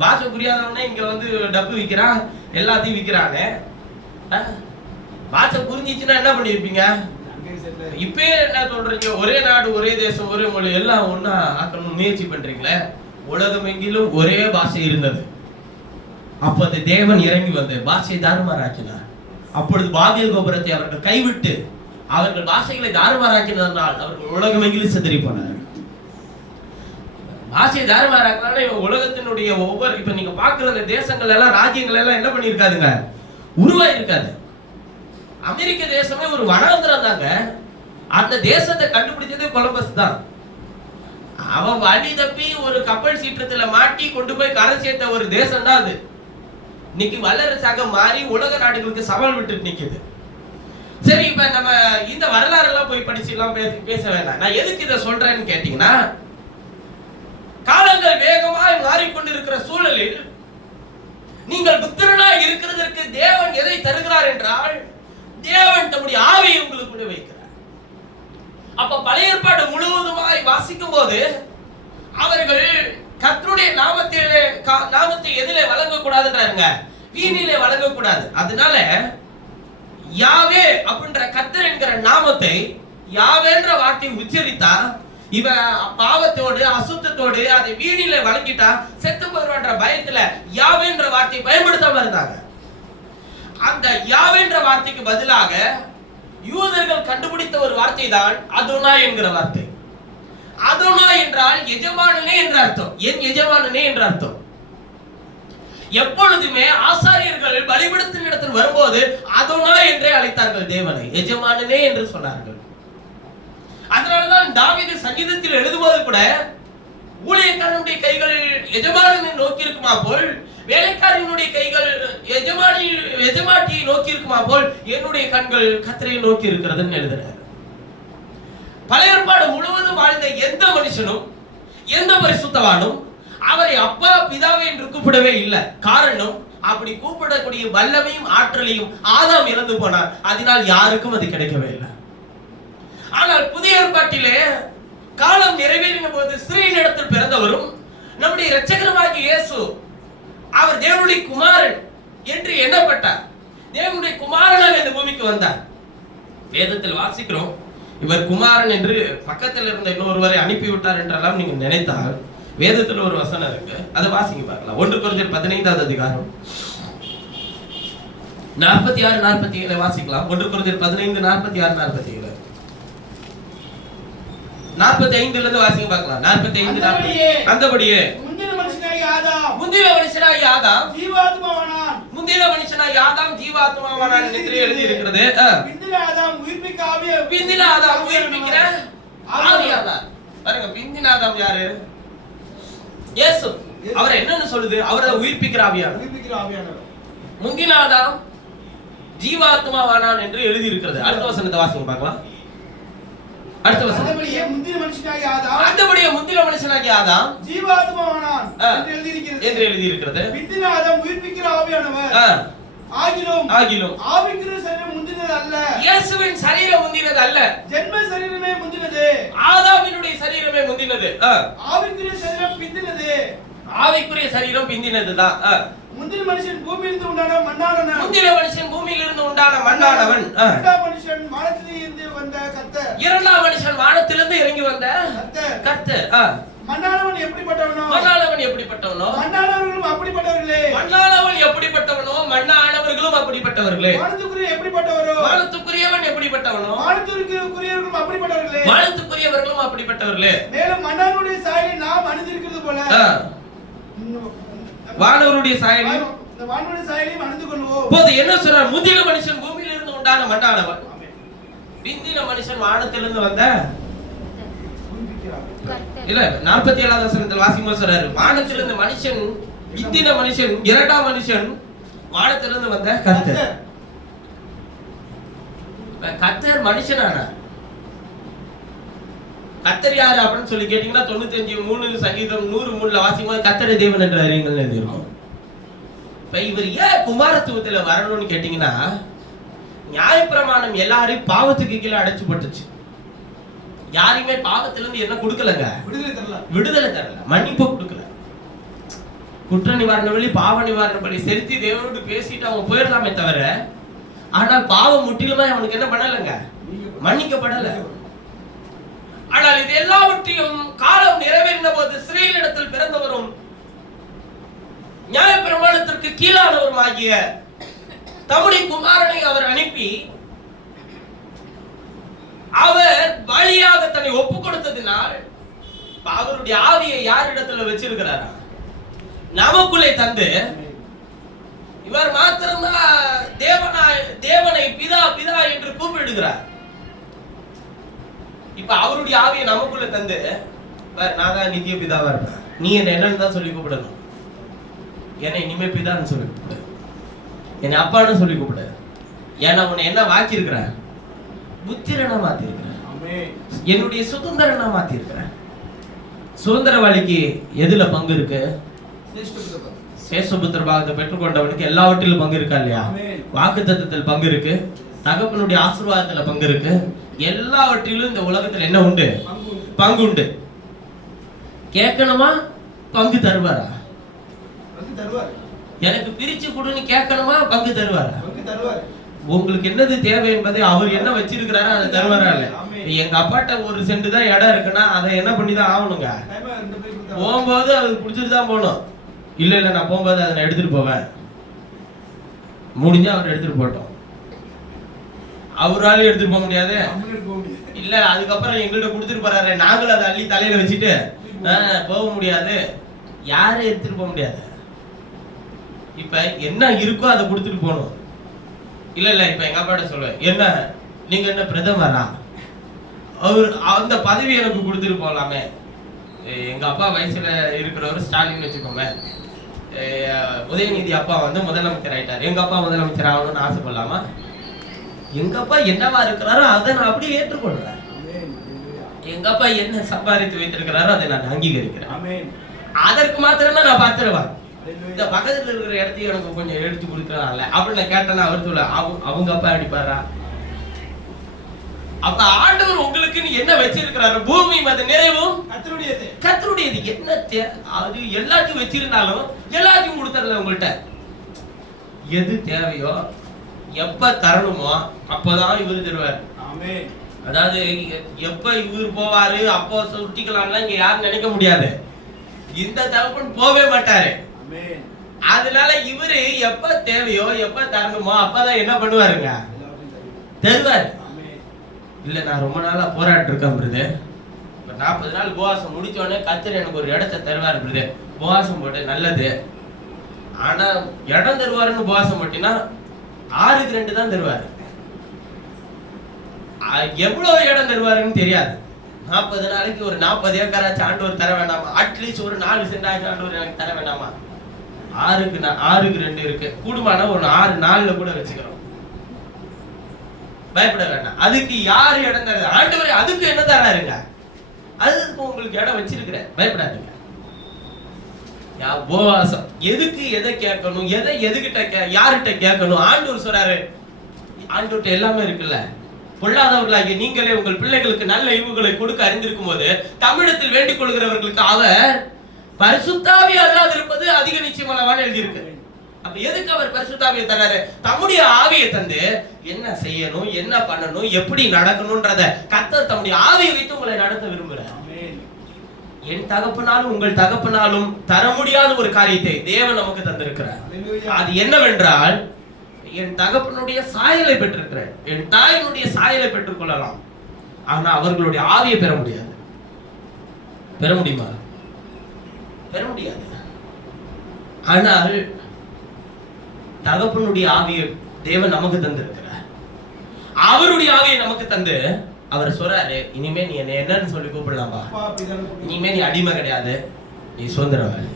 பாஷை புரியாதவனே இங்க வந்து டப்பு விக்கிறான், எல்லாத்தையும் விக்கிறானே. பாஷை புரிஞ்சிச்சுன்னா என்ன பண்ணிருப்பீங்க? இப்பயே என்ன சொல்றீங்க? ஒரே நாடு, ஒரே தேசம், ஒரே மொழி, எல்லாம் ஒன்னா ஆக்கணும் முயற்சி பண்றீங்களே. உலகம் எங்கிலும் ஒரே பாஷை இருந்தது. அப்போது தேவன் இறங்கி வந்து பாஷையை தாறுமாறாக்கினார். அப்பொழுது பாபியல் கோபுரத்தை அவர்கள் கைவிட்டு அவர்கள் பாஷைகளை தாறுமாறாக்கினதனால் அவர்கள் உலகம் எங்கிலும் சிதறி போனார். பாஷையை தாறுமாறாக்கினால உலகத்தினுடைய ஒவ்வொரு, இப்ப நீங்க பாக்குற அந்த தேசங்கள் எல்லாம், ராஜ்யங்கள் எல்லாம் என்ன பண்ணிருக்காதுங்க? உருவாயிருக்காது. அமெரிக்க தேசமே ஒரு வனாந்திரம் தாங்க. அந்த தேசத்தை கண்டுபிடிச்சதே கொலம்பஸ் தான். அவன் வழி தப்பி ஒரு கப்பல் சீற்றத்துல மாட்டி கொண்டு போய் கரை சேர்த்த ஒரு தேசம் தான் அது. இன்னைக்கு வல்லரசாக மாறி உலக நாடுகளுக்கு சவால் விட்டு நிக்குது. சரி, இப்ப நம்ம இந்த வரலாறு எல்லாம் போய் படிச்சு எல்லாம் பேச வேண்டாம். நான் எதுக்கு இதை சொல்றேன்னு கேட்டீங்கன்னா, காலங்கள் வேகமாய் மாறிக்கொண்டிருக்கிற சூழலில் நீங்கள் புத்திரனாய் இருக்கிறதற்கு தேவன் எதை தருகிறார் என்றால், தேவன் தம்முடைய ஆவியை உங்களுக்குள்ள வைக்கிறார். அப்ப பழைய ஏற்பாடு முழுவதுமாய் வாசிக்கும் போது அவர்கள் கர்த்தருடைய நாமத்தை எதிலே வழங்கக்கூடாதுன்றாருங்க? வீணிலே வழங்கக்கூடாது. அதனால யாவே அப்படின்ற கர்த்தர் என்கிற நாமத்தை, யாவேன்ற வார்த்தையை உச்சரித்தா இவ பாவத்தோடு அசுத்தத்தோடு அதை வீணிலே வழங்கிட்டா செத்து போயிடுவான்ற பயத்துல யாவேன்ற வார்த்தையை பயன்படுத்தாம இருந்தாங்க. அந்த யாவென்ற வார்த்தைக்கு பதிலாக யூதர்கள் கண்டுபிடித்த ஒரு வார்த்தை தான் அதோனாய் என்கிற வார்த்தை. அதோனாய் என்றால் எஜமானனே என்ற அர்த்தம். என் எஜமானனே என்ற அர்த்தம். எப்பொழுதுமே ஆசாரியர்கள் பலிபீடத்தின் இடத்தில் வரும்போது அதோனாய் என்றே அழைத்தார்கள் தேவனை, எஜமானனே என்று சொன்னார்கள். அதனாலதான் தாவீது சங்கீதத்தில் எழுதும்போது கூட ஊழியக்காரனுடைய கைகள் எஜமானனை நோக்கி இருக்குமா போல், வேலைக்காரனுடைய கைகள் எஜமாட்டியை நோக்கி இருக்குமா போல், என்னுடைய கண்கள் கர்த்தரை நோக்கி இருக்கிறதுன்னு எழுதுறாரு. பழைய ஏற்பாடு முழுவதும் வாழ்ந்த எந்த மனுஷனும் எந்த பரிசுத்தவானும் அவரை அப்பா பிதாவே என்று கூப்பிடவே இல்லை. காரணம், அப்படி கூப்பிடக்கூடிய வல்லமையும் ஆற்றலையும் ஆதாம் இழந்து போனார். அதனால் யாருக்கும் அது கிடைக்கவே இல்லை. ஆனால் புதிய ஏற்பாட்டிலே காலம் நிறைவேறின போது ஸ்திரீயின் இடத்தில் பிறந்தவரும் நம்முடைய இரட்சகருமாகிய இயேசு, அவர் தேவனுடைய குமாரன் என்று எண்ணப்பட்டார். தேவனுடைய குமாரனாக இந்த பூமிக்கு வந்தார். வேதத்தில் வாசிக்கிறோம், இவர் குமாரன் என்று பக்கத்தில் இருந்த இன்னொருவரை அனுப்பிவிட்டார் என்றெல்லாம் நீங்க நினைத்தால், வேதத்தில் ஒரு வசனம் இருக்கு, அதை வாசிங்க பார்க்கலாம். 1 கொரிந்தியர் 15வது அதிகாரம் 46 47 வாசிக்கலாம். 1 கொரிந்தியர் 15 46 47 45 இருந்து வாசிங்க பார்க்கலாம். 45 அந்தபடியே முந்தின மனுஷனாகிய ஆதாம் ஜீவாத்மாவானான் என்று எழுதி இருக்கிறது. பிந்தின ஆதாம் உயிர்ப்பிக்கிற ஆவியானார். பாருங்க, பிந்தின ஆதாம் யாரு? இயேசு. அவர் என்னன்னு சொல்லுது? அவரை உயிர்ப்பிக்கிற ஆவியானார். முந்தின ஆதாம் ஜீவாத்மாவானான் என்று எழுதி இருக்கிறது. அடுத்த வசனத்தை வாசிங்க பார்க்கலாம். அடுத்த வசனம், அந்தபடியே முந்தின மனுஷனாகிய ஆதாம் ஜீவாத்மாவானான் என்று எழுதி இருக்கிறது. பிந்தின ஆதாம் உயிர்ப்பிக்கிற ஆவியானவர் ஆகிலும் ஆவிக்குரிய சரீரம் முந்தினது அல்ல. இயேசுவின் சரீரம் முந்தினது அல்ல, ஜென்ம சரீரமே முந்தினது. ஆதாமினுடைய சரீரமே முந்தினது, ஆவிக்குரிய சரீரம் பிந்தினது. ஆவிக்குரிய சரீரம் பிந்தினதுதான். முந்தின மனுஷன் பூமியிலிருந்து உண்டான மண்ணானவன். முந்தின மனுஷன் பூமியிலிருந்து உண்டான மண்ணானவன். இரண்டாம் மனுஷன் வானத்திலிருந்து வந்த கர்த்தர். இரண்டாம் மனுஷன் வானத்திலிருந்து இறங்கி வந்த கர்த்தர். மண்ணானவன் எப்படிப்பட்டவனோ மண்ணானவர்களும் அப்படிப்பட்டவர்களே. மண்ணானவர்களும் அப்படிப்பட்டவர்களே. வானத்துக்குரிய எப்படிப்பட்டவரோ வானத்துக்குரியவன் எப்படிப்பட்டவனோ வானத்துக்குரியவர்களும் அப்படிப்பட்டவர்களே. மேலும் மண்ணானுடைய சாயலை நாம் அணிந்திருக்கிறது போல வானவருடைய சாயலையும் அணிந்து கொள்வோம். போது என்ன சொல்றார்? முந்தின மனுஷன் பூமியில இருந்து உண்டான மண்ணானவன், பிந்தின மனுஷன் வானத்திலிருந்து வந்த இல்ல. 47வது வசனத்தில் வாசிக்கும்போது சொல்றாரு, வானத்திலிருந்து மனுஷன், பிந்தின மனுஷன், இரண்டாம் மனுஷன் வானத்திலிருந்து வந்த கர்த்தர். கர்த்தர் மனுஷனானார். கர்த்தர் யாரு அப்படின்னு சொல்லி கேட்டீங்கன்னா 95:3 சங்கீதம் 103 வாசிக்கும்போது கர்த்தரை தேவன் என்று அறியுங்கள் எழுதியிருக்கும். இப்ப இவர் ஏன் குமாரத்துவத்துல வரணும்னு கேட்டீங்கன்னா, நியாயப்பிரமாணம் எல்லாரையும் பாவத்துக்கு கீழே அடைச்சு போட்டுச்சு. யாரையுமே பாவத்திலிருந்து என்ன கொடுக்கலங்க, விடுதலை தரல, மன்னிப்பு கொடுக்கல. குற்ற நிவாரண பலி, பாவ நிவாரண பலி செலுத்தி தேவனோடு பேசிட்டு அவங்க போயிடலாமே தவிர, ஆனால் பாவம் முற்றிலுமா அவனுக்கு என்ன பண்ணலங்க, மன்னிக்கப்படல. ஆனால் இது எல்லாவற்றையும் காலம் நிறைவேறின போது இஸ்ரவேலிடத்தில் பிறந்தவரும் நியாயப்பிரமாணத்திற்கு கீழானவரும் ஆகிய தம்முடைய குமாரனை அவர் அனுப்பி அவர் பலியாக தன்னை ஒப்பு கொடுத்ததினால் அவருடைய ஆவியை யாரிடத்துல வச்சிருக்கிறாரா, நமக்குள்ளே தந்து இவர் மாத்திரம்தான் தேவனை பிதா பிதா என்று கூப்பிடுகிறார். இப்ப அவருடைய ஆவியை நமக்குள்ள தந்து, நான் தான் நித்திய பிதாவா இருப்பேன், நீ என்ன என்னன்னு தான் சொல்லி கூப்பிடணும், என்னை இனிமே பிதான்னு சொல்லி கூப்பிடு, என்னை அப்பான்னு சொல்லி கூப்பிடு. ஏன்னா உன்னை என்ன வாக்கி இருக்கிறேன், புத்திரனா மாத்தி இருக்கிறேன், என்னுடைய சுதந்திரனா மாத்தி இருக்கிறேன். சுதந்திரவாளிக்கு எதுல பங்கு இருக்கு? சேஷபுத்திர பாகத்தை பெற்றுக்கொண்டவனுக்கு எல்லாவற்றிலும் பங்கு இருக்கா இல்லையா? வாக்குத்தத்தத்தில் பங்கு இருக்கு, தகப்பனுடைய ஆசீர்வாதத்துல பங்கு இருக்கு, எல்லாவற்றிலும் இந்த உலகத்துல என்ன உண்டு? பங்கு உண்டு. கேட்கணுமா? பங்கு தருவாரா? எனக்கு பிரிச்சு கொடுன்னு கேட்கணுமா? பங்கு தருவாரா? உங்களுக்கு என்னது தேவை என்பதை அவர் என்ன வச்சிருக்கிறாரோ அதை தருவாரா? இல்ல, எங்க அப்பாட்ட ஒரு சென்ட் தான் இடம் இருக்குன்னா அதை என்ன பண்ணிதான் ஆகணுங்க, போகும்போது அவருக்கு பிடிச்சிட்டு தான் போகணும். இல்ல இல்ல நான் போகும்போது அதை நான் எடுத்துட்டு போவேன், முடிஞ்சா அவர் எடுத்துட்டு போட்டோம், அவரால் எடுத்துட்டு போக முடியாது. இல்ல அதுக்கப்புறம் எங்கள்கிட்ட கொடுத்துட்டு போறாரு, நாங்களும் அதை அள்ளி தலையில வச்சுட்டு போக முடியாது, யாரும் எடுத்துட்டு போக முடியாது. இப்ப என்ன இருக்கோ அதை கொடுத்துட்டு போகணும். இல்ல இல்ல இப்ப எங்க அப்பாட்ட சொல்லுவேன், என்ன நீங்க என்ன பிரதமரா, அவர் அந்த பதவி எனக்கு கொடுத்துட்டு போகலாமே. எங்க அப்பா வயசுல இருக்கிறவர் ஸ்டாலின் வச்சுக்கோங்க, உதயநிதி அப்பா வந்து முதலமைச்சர் ஆயிட்டார், எங்க அப்பா முதலமைச்சர் ஆகணும்னு ஆசைப்படலாமா? எங்க அப்பா என்னவா இருக்கிறாரோ அதை நான் அப்படியே ஏற்றுக்கொள்றேன். எங்க அப்பா என்ன சம்பாதித்து வைத்திருக்கிறாரோ அதை நான் அங்கீகரிக்கிறேன். அதற்கு மாத்திரம் நான் பார்த்துருவேன். இந்த பக்கத்துல இருக்கிற இடத்தையும் எனக்கு கொஞ்சம் எடுத்து கொடுக்கலாம்ல அப்படின்னு நான் கேட்டேன்னா அவர் சொல்ல, அவங்க அப்பா அடிப்பாரா? அப்ப ஆண்டவர் உங்களுக்கு என்ன வச்சிருக்கிறாரு? பூமி மத நிறைவும் கர்த்தருடையது. என்ன அது எல்லாத்தையும் வச்சிருந்தாலும் எல்லாத்தையும் கொடுத்தரல. உங்கள்கிட்ட எது தேவையோ எப்ப தரணுமோ அப்பதான் இவரு தருவார். அதாவது எப்ப இவர் போவாரு அப்போ சுட்டிக்கலாம்லாம் இங்க யாரும் நினைக்க முடியாது. இந்த தகப்பன் போவே மாட்டாரு. அதனால இவரு எப்ப தேவையோ எப்ப தரணுமோ அப்பதான் என்ன பண்ணுவாருங்க, தருவாரு. இல்ல நான் ரொம்ப நாளா போராட்டு இருக்கேன் பிரதர், 40 நாள் உபவாசம் முடிச்ச உடனே கர்த்தர் எனக்கு ஒரு இடத்தை தருவார் பிரதர், உபவாசம் போட்டு நல்லது. ஆனா இடம் தருவாருன்னு உபவாசம் போட்டினா 6க்கு 2 தான் தருவாரு. எவ்வளவு இடம் தருவாருன்னு தெரியாது. 40 நாளைக்கு ஒரு 40 ஏக்கராச்சு ஆண்டவர் தர வேண்டாமா? அட்லீஸ்ட் ஒரு 4 சென்டாச்சு ஆண்டவர் எனக்கு தர வேண்டாமா? 6க்கு 2 இருக்கு, கூடுமான ஒரு 6 நாள்ல கூட வச்சுக்கிறோம். பயப்பட வேண்டாம். அதுக்கு யாரு இடம் தருது? ஆண்டவரே அதுக்கு என்ன தராருங்க, அதுக்கு உங்களுக்கு இடம் வச்சிருக்கிறேன், பயப்படாதீங்க. உபவாசம் எதுக்கு, எதை கேட்கணும், எதை எதுகிட்ட யார்கிட்ட கேட்கணும்? ஆண்டவர் சொல்றாரு, ஆண்டவர்கிட்ட எல்லாமே இருக்குல்ல. பொல்லாதவர்களாகிய நீங்களே உங்கள் பிள்ளைகளுக்கு நல்ல ஈவுகளை கொடுக்க அறிந்திருக்கும் போது தமிழத்தில் வேண்டிக் கொள்கிறவர்களுக்கு அவர் பரிசுத்தாவியை அல்லாது இருப்பது அதிக நிச்சயமானவான்னு எழுதியிருக்கு. அப்ப எதுக்கு அவர் பரிசுத்தாவியை தராரு? தம்முடைய ஆவியை தந்து என்ன செய்யணும், என்ன பண்ணணும், எப்படி நடக்கணும்ன்றத கர்த்தர் தம்முடைய ஆவியை வைத்து உங்களை நடத்த விரும்புகிறார். என் தகப்பனாலும் உங்கள் தகப்பனாலும் தர முடியாத ஒரு காரியத்தை தேவன் நமக்கு தந்திருக்கிறார். அது என்னவென்றால், என் தகப்பனுடைய சாயலை பெற்றிருக்கிறேன், என் தாயினுடைய சாயலை பெற்றுக் கொள்ளலாம். ஆனா அவர்களுடைய ஆவியை பெற முடியாது. பெற முடியுமா? பெற முடியாது. ஆனால் தகப்பனுடைய ஆவியை தேவன் நமக்கு தந்திருக்கிறார். அவருடைய ஆவியை நமக்கு தந்து அவர் சொல்றாரு, இனிமே நீ என்ன என்னன்னு சொல்லி கூப்பிடலாம்பா, இனிமே நீ அடிமை கிடையாது, நீ சுதந்திரவாளி.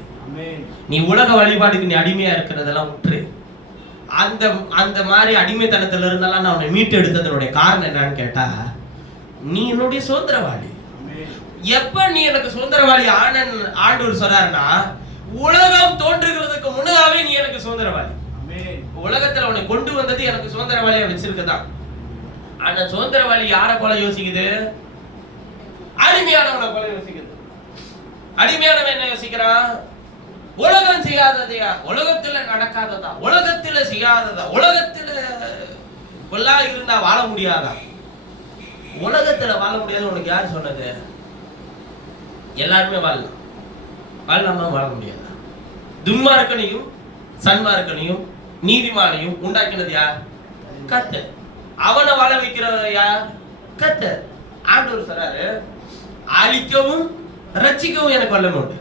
நீ உலக வழிபாடுக்கு நீ அடிமையா இருக்கிறதெல்லாம் விட்டு அந்த மாதிரி அடிமைத்தனத்துல இருந்தாலும் நான் உன்னை மீட்டு எடுத்ததனுடைய காரணம் என்னன்னு கேட்டா, நீ என்னுடைய சுதந்திரவாளி. எப்ப நீ எனக்கு சுதந்திரவாளி ஆண்டவர் சொல்றாருன்னா, உலகம் தோன்றுகிறதுக்கு முன்னதாவே நீ எனக்கு சுதந்திரவாளி. உலகத்துல உன்னை கொண்டு வந்தது எனக்கு சுதந்திரவாளியா வச்சிருக்கதான். ஆனா சுதந்திரவாளி யாரை போல யோசிக்குது? அடிமையானவனை போல யோசிக்கிறது. அடிமையானவன் என்ன யோசிக்கிறான்? உலகம் செய்யாததையா, உலகத்துல நடக்காததா, உலகத்துல செய்யாததா, உலகத்துல எல்லாம் இருந்தா வாழ முடியாதா? உலகத்துல வாழ முடியாது உனக்கு யார் சொன்னது? எல்லாருமே வாழலாம், வாழலாமா? வாழ முடியாதா? துன்மார்க்கனையும் சன்மார்க்கனையும் நீதிமானையும் உண்டாக்கினது யார்? கர்த்தர். அவனை வாழ வைக்கிறவர் யார்? கர்த்தர். ஆண்டவர் சொல்றாரு, அழிக்கவும் ரட்சிக்கவும் எனக்கு வல்லமை உண்டு.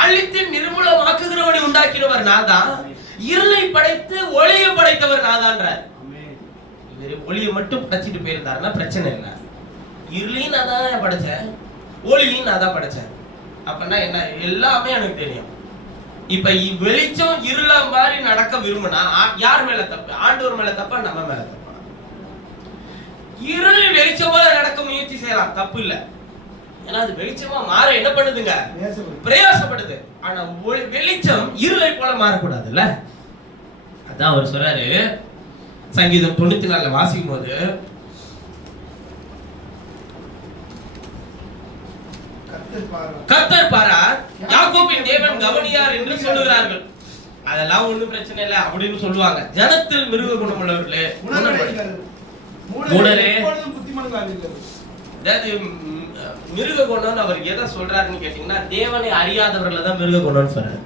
அழித்து நிர்மூலமாக்குகிறவனை உண்டாக்கினவர் நான் தான், இருளை படைத்து ஒளியை படைத்தவர் நான் தான்றார். ஒளியை மட்டும் படைச்சிட்டு போயிருந்தாருன்னா பிரச்சனை இல்லை. இருளையும் நான் தான் படைச்சேன், ஒளியும் நான் தான் படைச்சேன். அப்படின்னா என்ன? எல்லாமே எனக்கு தெரியும். இப்ப வெளிச்சம் இருள மாதிரி நடக்க விரும்பினா யார் மேல தப்பு? ஆண்டவர் மேல தப்பா, நம்ம மேல தப்பா? இருள் வெளிச்சம் போல நடக்க முயற்சி செய்யலாம், தப்பு இல்ல. ஏன்னா அது வெளிச்சமா மாற என்ன பண்ணுதுங்க? பிரயாசப்படுது. ஆனா வெளிச்சம் இருளை போல மாறக்கூடாதுல்ல. அதான் அவர் சொல்றாரு, சங்கீதம் 94 வாசிக்கும் போது, கர்த்தர் பாரார், யாக்கோபின் தேவன் கவனியார் என்று சொல்லுகிறார்கள். அதெல்லாம் ஒண்ணும் பிரச்சனை இல்லை அப்படின்னு சொல்லுவாங்க. ஜனத்தில் மிருக குணமுள்ளவர்களே, மூடரே. அதாவது மிருக குணம்னு அவர் எதை சொல்றாருன்னு கேட்டீங்கன்னா, தேவனை அறியாதவர்களை தான் மிருக குணம்னு சொல்றாரு.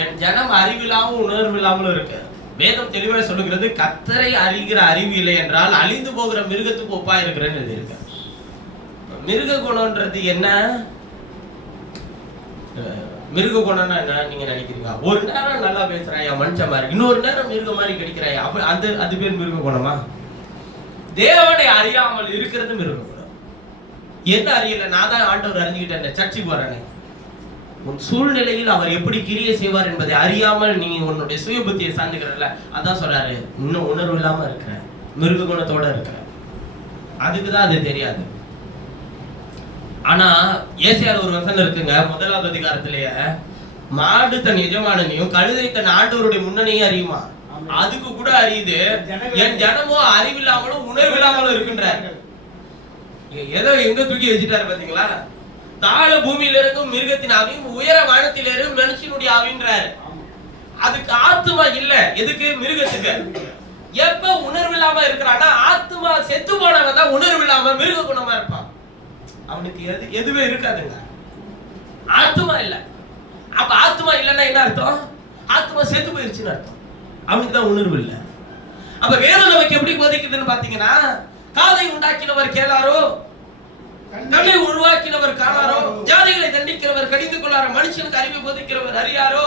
என் ஜனம் அறிவில்லாமல் உணர்வில்லாமலும் இருக்கு. வேதம் தெளிவாக சொல்லுகிறது, கர்த்தரை அறிகிற அறிவு இல்லை என்றால் அழிந்து போகிற மிருகத்துக்கு ஒப்பா இருக்கிறேன்னு எழுதியிருக்க. மிருக குணம்ன்றது என்ன? மிருக குணம்னா என்ன நீங்க நினைக்கிறீங்க? ஒரு நேரம் நல்லா பேசுறாயா மனுஷன் மாதிரி, இன்னொரு நேரம் மிருக மாதிரி கிடைக்கிறாயா, அப்ப அது பேர் மிருக குணமா? தேவனை அறியாமல் இருக்கிறது மிருக குணம். என்ன அறியல? நான் தான் ஆண்டவர் அறிஞ்சுக்கிட்டேன், சர்ச்சை போறேன். உன் சூழ்நிலையில் அவர் எப்படி கிரியை செய்வார் என்பதை அறியாமல் நீ உன்னுடைய சுய புத்தியை சார்ந்துக்கிறல்ல, அதான் சொல்றாரு, இன்னும் உணர்வு இல்லாம இருக்கிற, மிருக குணத்தோட இருக்கிற. அதுக்குதான் அது தெரியாது. ஆனா ஏசாயால ஒரு வசனம் இருக்குங்க, 1வது அதிகாரத்திலேயே, மாடு தன் எஜமானனையும் கழுதை தன் ஆண்டவருடைய முன்னணியும் அறியுமா? அதுக்கு கூட அறியுது, என் ஜனமோ அறிவில்லாமலும் உணர்வில்லாமலும் இருக்கின்றார். ஏதோ எங்க தூக்கி வச்சுட்டாரு பாத்தீங்களா? தாழ பூமியில இருக்கும் மிருகத்தின் ஆவியும் உயர வானத்தில இருக்கும் மனுஷனுடைய ஆவின்றாரு. அதுக்கு ஆத்துமா இல்ல. எதுக்கு? மிருகத்துக்கு. எப்ப உணர்வு இல்லாம இருக்கிறான்னா, ஆத்துமா செத்து போனவன் தான் உணர்வு இல்லாம மிருக குணமா இருப்பான். அவனுக்கு எதுவே இருக்காதுங்க, ஆத்துமா இல்ல. அப்ப ஆத்துமா இல்லைன்னா என்ன அர்த்தம்? ஆத்துமா செத்து போயிருச்சுன்னு அர்த்தம். அவனுக்கு தான் உணர்வு இல்ல. அப்ப வேதம் நமக்கு எப்படி போதிக்குதுன்னு பாத்தீங்கன்னா, காதை உண்டாக்கினவர் கேளாரோ, கண்ணை உருவாக்கினவர் காணாரோ, ஜாதிகளை தண்டிக்கிறவர் கடிந்து கொள்ளாரோ, மனுஷனுக்கு அறிவை போதிக்கிறவர் அறியாரோ,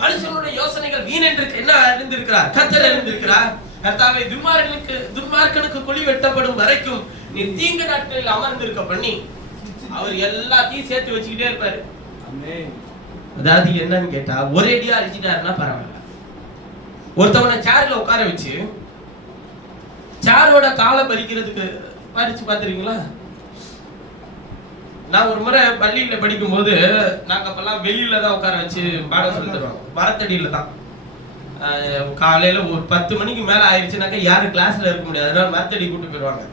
மனுஷனுடைய யோசனைகள் வீண் என்று என்ன அறிந்திருக்கிறார்? கர்த்தர் அறிந்திருக்கிறார். கர்த்தாவே, துன்மார்க்கனுக்கு குழி வெட்டப்படும் வரைக்கும் நீ தீங்கு நாட்களில் அமர்ந்திருக்க பண்ணி அவர் எல்லாத்தையும் சேர்த்து வச்சுக்கிட்டே இருப்பாரு. அதாவது என்னன்னு கேட்டா, ஒரேடியா அழிச்சிட்டாருன்னா பரவாயில்ல. ஒருத்தவனை சேர்ல உட்கார வச்சு சேரோட காலை பறிக்கிறதுக்கு பறிச்சு பாத்துறீங்களா? நான் ஒரு முறை பள்ளியில படிக்கும் போது, நாங்க அப்பெல்லாம் வெளியில தான் உட்கார வச்சு பாடம் சொல்லி தருவோம், மரத்தடியில தான். காலையில ஒரு 10 மணிக்கு மேல ஆயிடுச்சுனாக்கா யாரும் கிளாஸ்ல இருக்க முடியாது, அதனால மரத்தடி கூட்டு போயிடுவாங்க.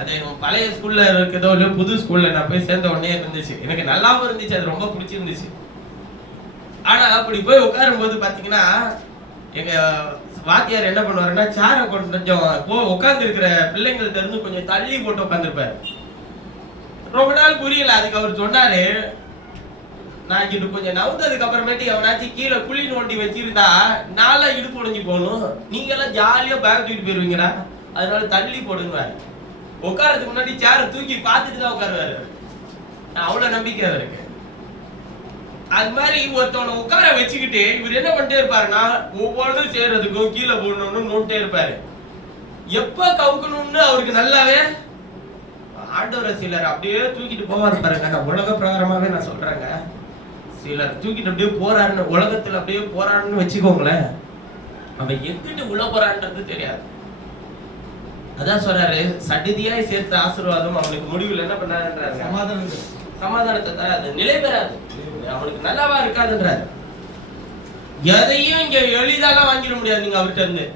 அது பழைய ஸ்கூல்ல இருக்கிறதோ இல்லையோ புது ஸ்கூல்ல நான் போய் சேர்ந்த உடனே இருந்துச்சு, எனக்கு நல்லாவும் இருந்துச்சு, அது ரொம்ப பிடிச்சிருந்துச்சு. ஆனா அப்படி போய் உட்காரும் போது பாத்தீங்கன்னா, எங்க வாத்தியார் என்ன பண்ணுவாருன்னா, சேரை கொஞ்சம் உட்கார்ந்து இருக்கிற பிள்ளைங்கள்ட்ட இருந்து கொஞ்சம் தள்ளி போட்டு உட்காந்துருப்பாரு. ரொம்ப நாள் புரியல. அதுக்கு அவர் சொன்னாரு, நான் இங்கிட்டு கொஞ்சம் நவுந்ததுக்கு அப்புறமேட்டு எவனாச்சும் கீழே குழி நோண்டி வச்சிருந்தா நாளா இடுப்பு உடைஞ்சு போகணும், நீங்க எல்லாம் ஜாலியா பேக் தூக்கிட்டு போயிருவீங்கடா, அதனால தள்ளி போடுங்க. உட்காரத்துக்கு முன்னாடி சேரை தூக்கி பார்த்துட்டு தான் உட்காருவாரு. அவ்வளவு நம்பிக்கை அவருக்கு. அது மாதிரி ஒருத்தவனை உட்கார வச்சுக்கிட்டு இவர் என்ன பண்ணிட்டே இருப்பாருன்னா, ஒவ்வொன்றும் செய்யறதுக்கும் கீழே போடணும்னு நோட்டே இருப்பாரு. எப்ப கவுக்கணும்னு அவருக்கு நல்லாவே ஆண்டவரை சிலர் அப்படியே தூக்கிட்டு போவாரு பாருங்க. நான் உலக பிரகாரமாவே நான் சொல்றேங்க, சிலர் தூக்கிட்டு அப்படியே போறாருன்னு, உலகத்துல அப்படியே போறாருன்னு வச்சுக்கோங்களேன், அவன் எங்கிட்டு உள்ள போறான்றது தெரியாது. அதான் சொல்றாரு, சடிதியாய் சேர்த்த ஆசீர்வாதம் அவனுக்கு முடிவில் என்ன பண்ணாருன்றாரு? சமாதானத்தை தான், அது நிலை பெறாது, அவனுக்கு நல்லாவா இருக்காதுன்றாரு. எதையும் இங்க எளிதாலாம் வாங்கிட முடியாது நீங்க அவர்கிட்ட இருந்து.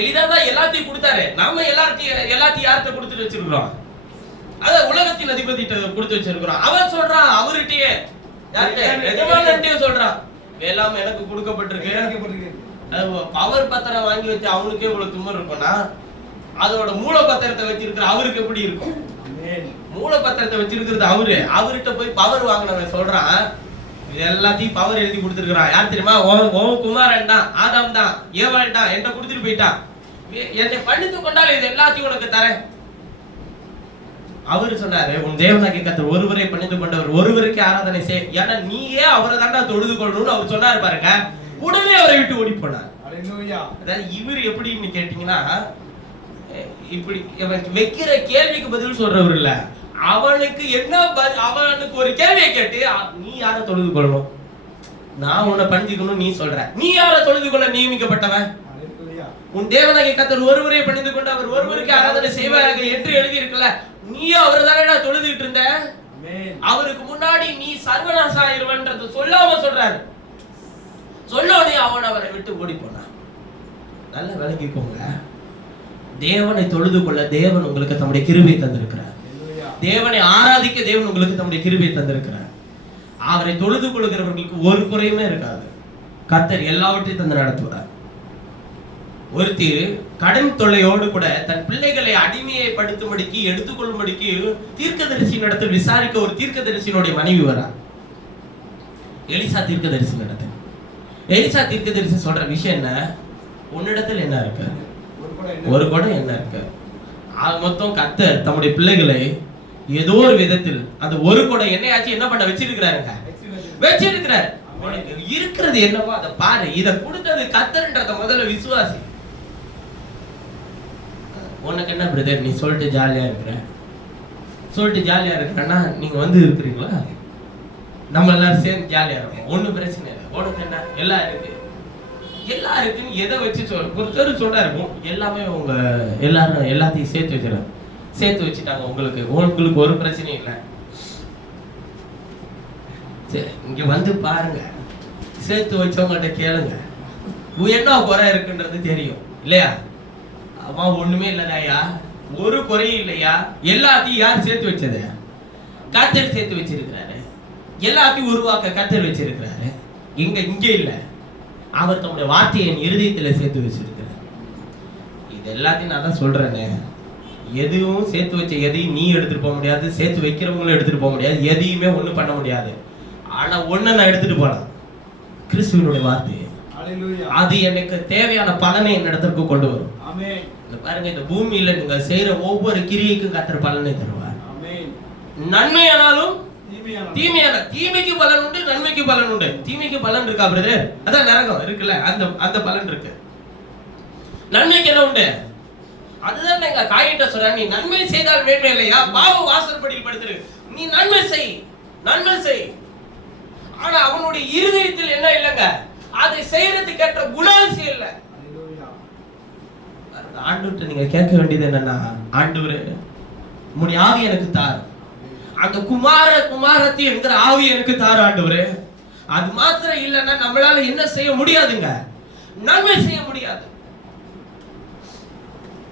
எளிதா தான் எல்லாத்தையும் கொடுத்தாரு. நாம எல்லாத்தையும் யார்கிட்ட கொடுத்துட்டு வச்சிருக்கிறோம்? அத உலகத்தின் அதிபதிட்ட கொடுத்து வச்சிருக்கிறோம். அவன் சொல்றான் அவர்கிட்டயே, எஜமானன்ட்டே சொல்றான், எல்லாம் எனக்கு கொடுக்கப்பட்டிருக்கு. பவர் பத்திரம் வாங்கி வச்சு அவனுக்கே இவ்வளவு திமிரு இருக்கும்னா, அதோட மூல பத்திரத்தை வச்சிருக்கிற அவருக்கு எப்படி இருக்கும்? மூல பத்திரத்தை வச்சிருக்கிறது அவர்கிட்ட போய் பவர் வாங்கினவன் சொல்றான், எல்லாத்தையும் பவர் எழுதி கொடுத்துருக்கான். யார் தெரியுமா? ஓம் குமாரன் தான், ஆதாம் தான், ஏவாள் தான், என்கிட்ட கொடுத்துட்டு போயிட்டான். என்னை பணித்து கொண்டால் இது எல்லாத்தையும் உனக்கு தரேன். அவரு சொன்னாரு, உன் தேவனாகிய கர்த்தர் ஒருவரை பணிந்து கொண்டவர், ஒருவருக்கு ஆராதனை செய், ஏன்னா நீயே அவரை தாண்டா தொழுது கொள்ளணும்னு அவர் சொன்னாரு பாருங்க. உடனே அவரை விட்டு ஓடி போனார். அதாவது இவர் எப்படின்னு கேட்டீங்கன்னா, இப்படி வைக்கிற கேள்விக்கு பதில் சொல்றவர் இல்ல, அவனுக்கு என்ன அவனுக்கு ஒரு கேள்வியை கேட்டு, நீ யாரை தொழுது கொள்ளணும், நான் உன்னை பணிஞ்சுக்கணும் நீ சொல்ற, நீ யாரை தொழுது கொள்ள நியமிக்கப்பட்டவன்? உன் தேவனாகிய கர்த்தர் ஒருவரை பணிந்து கொண்டு அவர் ஒருவருக்கு ஆராதனை செய்வாராக என்று எழுதி இருக்கல, நீ அவர் தானடா தொழுதுட்டு இருந்த. அவருக்கு முன்னாடி நீ சர்வநாச ஆயிருவன்றது சொல்லாம சொல்றாரு. சொல்லோனே அவன் அவரை விட்டு ஓடி போனான். நல்ல விளங்கிக்கோங்க, தேவனை தொழுது கொள்ள தேவன் உங்களுக்கு தம்முடைய கிருபையை தந்திருக்கிறார். தேவனை ஆராதிக்க தேவன் உங்களுக்கு தம்முடைய கிருபையை தந்திருக்கிறார். அவரை தொழுது கொள்கிறவர்களுக்கு ஒரு குறையுமே இருக்காது. கர்த்தர் எல்லாவற்றையும் தந்து நடத்துவார். ஒருத்தி கடன் தொல்லையோடு கூட தன் பிள்ளைகளை அடிமையை படுத்தும்படிக்கு எடுத்துக்கொள்ளும்படிக்கு தீர்க்கதரிசி நடத்த விசாரிக்க ஒரு தீர்க்கதரிசியினுடைய மனைவி வரா. எலிசா தீர்க்கதரிசி நடத்த. எலிசா தீர்க்கதரிசி சொல்ற விஷயம் என்ன? உன்னிடத்தில் என்ன இருக்கு? ஒரு குடம் என்ன இருக்கு? மொத்தம் கர்த்தர் தம்முடைய பிள்ளைகளை ஏதோ ஒரு விதத்தில் அந்த ஒரு குடம் எண்ணெயாச்சு என்ன பண்ண வச்சிருக்கிறாருங்க, வச்சிருக்கிறார். இருக்கிறது என்னவோ அதை பாரு, இதை கொடுத்தது கர்த்தர்ன்றத முதல்ல விசுவாசி. உனக்கு என்ன பிரதர், நீ சொல்லிட்டு ஜாலியா இருக்கிறேன்னா நீங்க வந்து இருக்கிறீங்களா? நம்ம எல்லாரும் சேர்ந்து ஜாலியா இருக்கோம், ஒன்னும் பிரச்சனை இல்லை. உனக்கு என்ன எல்லாம் இருக்குன்னு எதை வச்சு ஒருத்தர் சொல்றாரு, எல்லாமே உங்க எல்லாரும் எல்லாத்தையும் சேர்த்து வச்சுட்டாங்க. உங்களுக்கு ஒரு பிரச்சனையும் இல்லை. சரி, இங்க வந்து பாருங்க, சேர்த்து வச்சவங்கள்ட்ட கேளுங்க, என்ன குறை இருக்குன்றது தெரியும் இல்லையா? அம்மா ஒண்ணுமே இல்லையா, ஒரு குறையும் இல்லையா, எல்லாத்தையும் யார் சேர்த்து வச்சது? கர்த்தர் சேர்த்து வச்சிருக்கிறாரு. எல்லாத்தையும் உருவாக்க கர்த்தர் வச்சிருக்கிறாரு. இங்க இல்ல, அவர் தம்முடைய வார்த்தையை என் இருதயத்துல சேர்த்து வச்சிருக்கிறார். இது எல்லாத்தையும் நான் தான் சொல்றேனே, எதுவும் சேர்த்து வச்ச எதையும் நீ எடுத்துட்டு போக முடியாது, சேர்த்து வைக்கிறவங்களும் எடுத்துட்டு போக முடியாது, எதையுமே ஒண்ணும் பண்ண முடியாது. ஆனா ஒண்ணு நான் எடுத்துட்டு போலாம், கிறிஸ்துவினுடைய வார்த்தை. அது எனக்கு தேவையான பலனை என் இடத்திற்கு கொண்டு வரும். பாருங்க, இந்த பூமியில நீங்க செய்யற ஒவ்வொரு கிரியைக்கும் கர்த்தர் பலனை தருவார். நன்மையானாலும் தீமையான, தீமைக்கு பலன் உண்டு, நன்மைக்கு பலன் உண்டு. தீமைக்கு பலன் இருக்கா பிரதர்? அதான் நரகம் இருக்குல்ல, அந்த பலன் இருக்கு. நன்மைக்கு என்ன உண்டு? அதுதான் எங்க காயிட்ட சொல்றேன், நீ நன்மை செய்தால் மேன்மை இல்லையா, பாவ வாசற்படியில் படுத்துரு, நீ நன்மை செய். ஆனா அவனுடைய இருதயத்தில் என்ன இல்லைங்க, அதை செய்யறதுக்கு ஏற்ற குணாதிசயம் இல்லை. ஆண்டவர்கிட்ட நீங்க கேட்க வேண்டியது என்னன்னா, ஆண்டவரே உம்முடைய ஆவி எனக்கு தார், அந்த குமாரத்தி என்கிற ஆவி எனக்கு தார் ஆண்டவரே. அது மாத்திரம் இல்லைன்னா நம்மளால என்ன செய்ய முடியாதுங்க, நன்மை செய்ய முடியாது.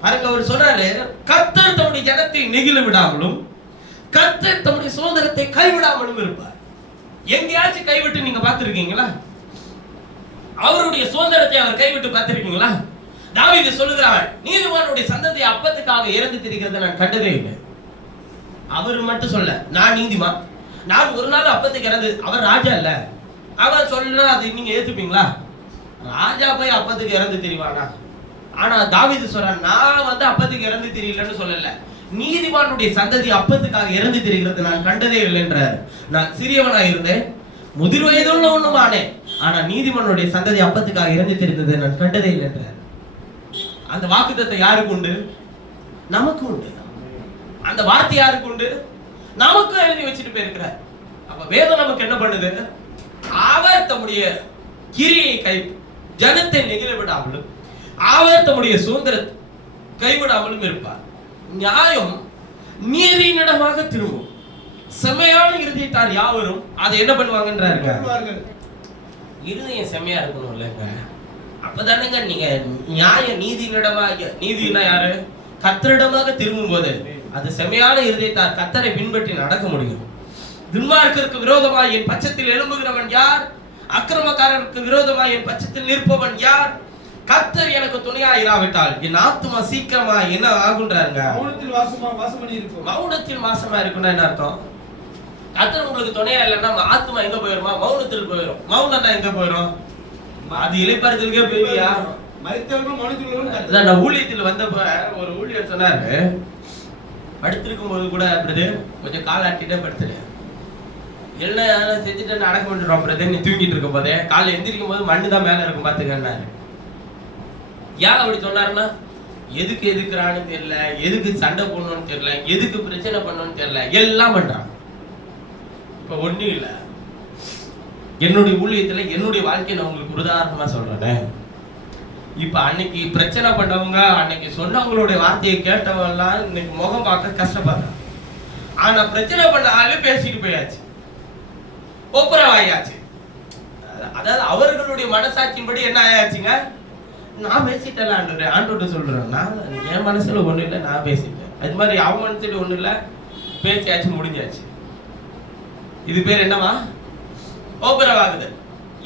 பாருங்க, அவர் சொல்றாரு, கர்த்தர் தம்முடைய ஜனத்தை நெகிழ விடாமலும் கர்த்தர் தம்முடைய சுதந்திரத்தை கைவிடாமலும் இருப்பார். எங்கேயாச்சும் கைவிட்டு நீங்க பார்த்திருக்கீங்களா? அவருடைய சுதந்திரத்தை அவர் கைவிட்டு பார்த்திருக்கீங்களா? தாவீது சொல்லுகிறார், நீதிமானுடைய சந்ததி அப்பத்துக்காக இறந்து திரிகிறதை நான் கண்டதே இல்லை. அவர் மட்டும் சொல்ல, நான் நீதிமான், நான் ஒரு நாள் அப்பத்துக்கு இறந்து. அவர் ராஜா இல்ல, அவர் சொல்ல அது நீங்க ஏத்துப்பீங்களா? ராஜா போய் அப்பத்துக்கு இறந்து திரிவானா? ஆனா தாவீது சொல்றான், நான் வந்து அப்பத்துக்கு இறந்து திரியலன்னு சொல்லல, நீதிமானுடைய சந்ததி அப்பத்துக்காக இறந்து திரிகிறது நான் கண்டதே இல்லை என்றார். நான் சிறியவனா இருந்தேன், முதிர் வயதுள்ள ஒண்ணுமானே, ஆனா நீதிமானுடைய சந்ததி அப்பத்துக்காக இறந்து திரிந்ததை நான் கண்டதே இல்லை என்றார். அந்த வாக்குத்தத்தம் யாருக்கு உண்டு? நமக்கு உண்டு. அந்த வார்த்தை யாருக்கு உண்டு? நமக்கு எழுதி வச்சுட்டு போயிருக்கிறார். அப்ப வேதம் நமக்கு என்ன பண்ணுது? அவர் தம்முடைய கிரியை ஜனத்தை நெகிழ விடாமலும் அவர் தம்முடைய சுதந்திரத்தை கைவிடாமலும் இருப்பார். நியாயம் நீதியினிடமாக திரும்பும். செம்மையான இருதயத்தார் யாவரும் அதை என்ன பண்ணுவாங்கன்றாரு? இருதயம் செம்மையா இருக்கணும் இல்லைங்க. அப்பதானுங்க நீங்க நியாய நீதினா யாரு? கர்த்தரிடமாக திரும்பும் போது அது செமையான இருதயத்தார் கர்த்தரை பின்பற்றி நடக்க முடியும். துன்மார்க்கருக்கு விரோதமாய் என் பட்சத்தில் எழும்புகிறவன் யார்? அக்கிரமக்காரருக்கு விரோதமாய் என் பட்சத்தில் நிற்பவன் யார்? கர்த்தர் எனக்கு துணையா இராவிட்டால் என் ஆத்துமா சீக்கிரமா என்ன ஆகுன்றாருங்க? மௌனத்தில் வாசமணி இருக்கும். மௌனத்தில் வாசமா இருக்குன்னா என்ன அர்த்தம்? கர்த்தர் உங்களுக்கு துணையா இல்லைன்னா ஆத்துமா எங்க போயிருமா? மௌனத்தில் போயிடும். மௌனம்னா எங்க போயிடும்? அது இளைப்பாறுதலுக்கே போய்வியா? மரித்தவர்கள் மௌனத்தில். அதான் நான் ஊழியத்தில் வந்தப்ப ஒரு ஊழியர் சொன்னாரு, படுத்திருக்கும் போது கூட பிரதர் கொஞ்சம் கால் ஆட்டிட்டே படுத்துறேன், என்ன செஞ்சுட்டு அடக்க பண்ணிடுறோம் பிரதர், நீ தூங்கிட்டு இருக்கும் போதே காலை எந்திரிக்கும் போது மண்ணு தான் மேல இருக்கும் பாத்துக்கன்னாரு. ஏன் அப்படி சொன்னாருன்னா, எதுக்கு எதுக்குறான்னு தெரியல, எதுக்கு சண்டை போடணும்னு தெரியல, எதுக்கு பிரச்சனை பண்ணணும்னு தெரியல, எல்லாம் பண்றான். இப்ப ஒண்ணும் இல்ல, என்னுடைய ஊழியத்துல என்னுடைய வாழ்க்கையை நான் உங்களுக்கு உதாரணமா சொல்றேன். இப்ப அன்னைக்கு பிரச்சனை பண்ணவங்க, அன்னைக்கு சொன்னவங்களுடைய வார்த்தையை கேட்டவங்க எல்லாம் இன்னைக்கு முகம் பார்க்க கஷ்டப்படுறாங்க. ஆனா பிரச்சனை பண்ண ஆளு பேசிட்டு போயாச்சு, ஒப்புரவாயாச்சு. அதாவது அவர்களுடைய மனசாட்சியின்படி என்ன ஆயாச்சுங்க? நான் பேசிட்டேன் ஆண்டோட சொல்றேன், நான் என் மனசுல ஒண்ணு இல்லை, நான் பேசிட்டேன். அது மாதிரி அவன் மனசுல ஒண்ணு இல்லை, பேசியாச்சு, முடிஞ்சாச்சு. இது பேர் என்னவா? ஒப்புரவாகுது.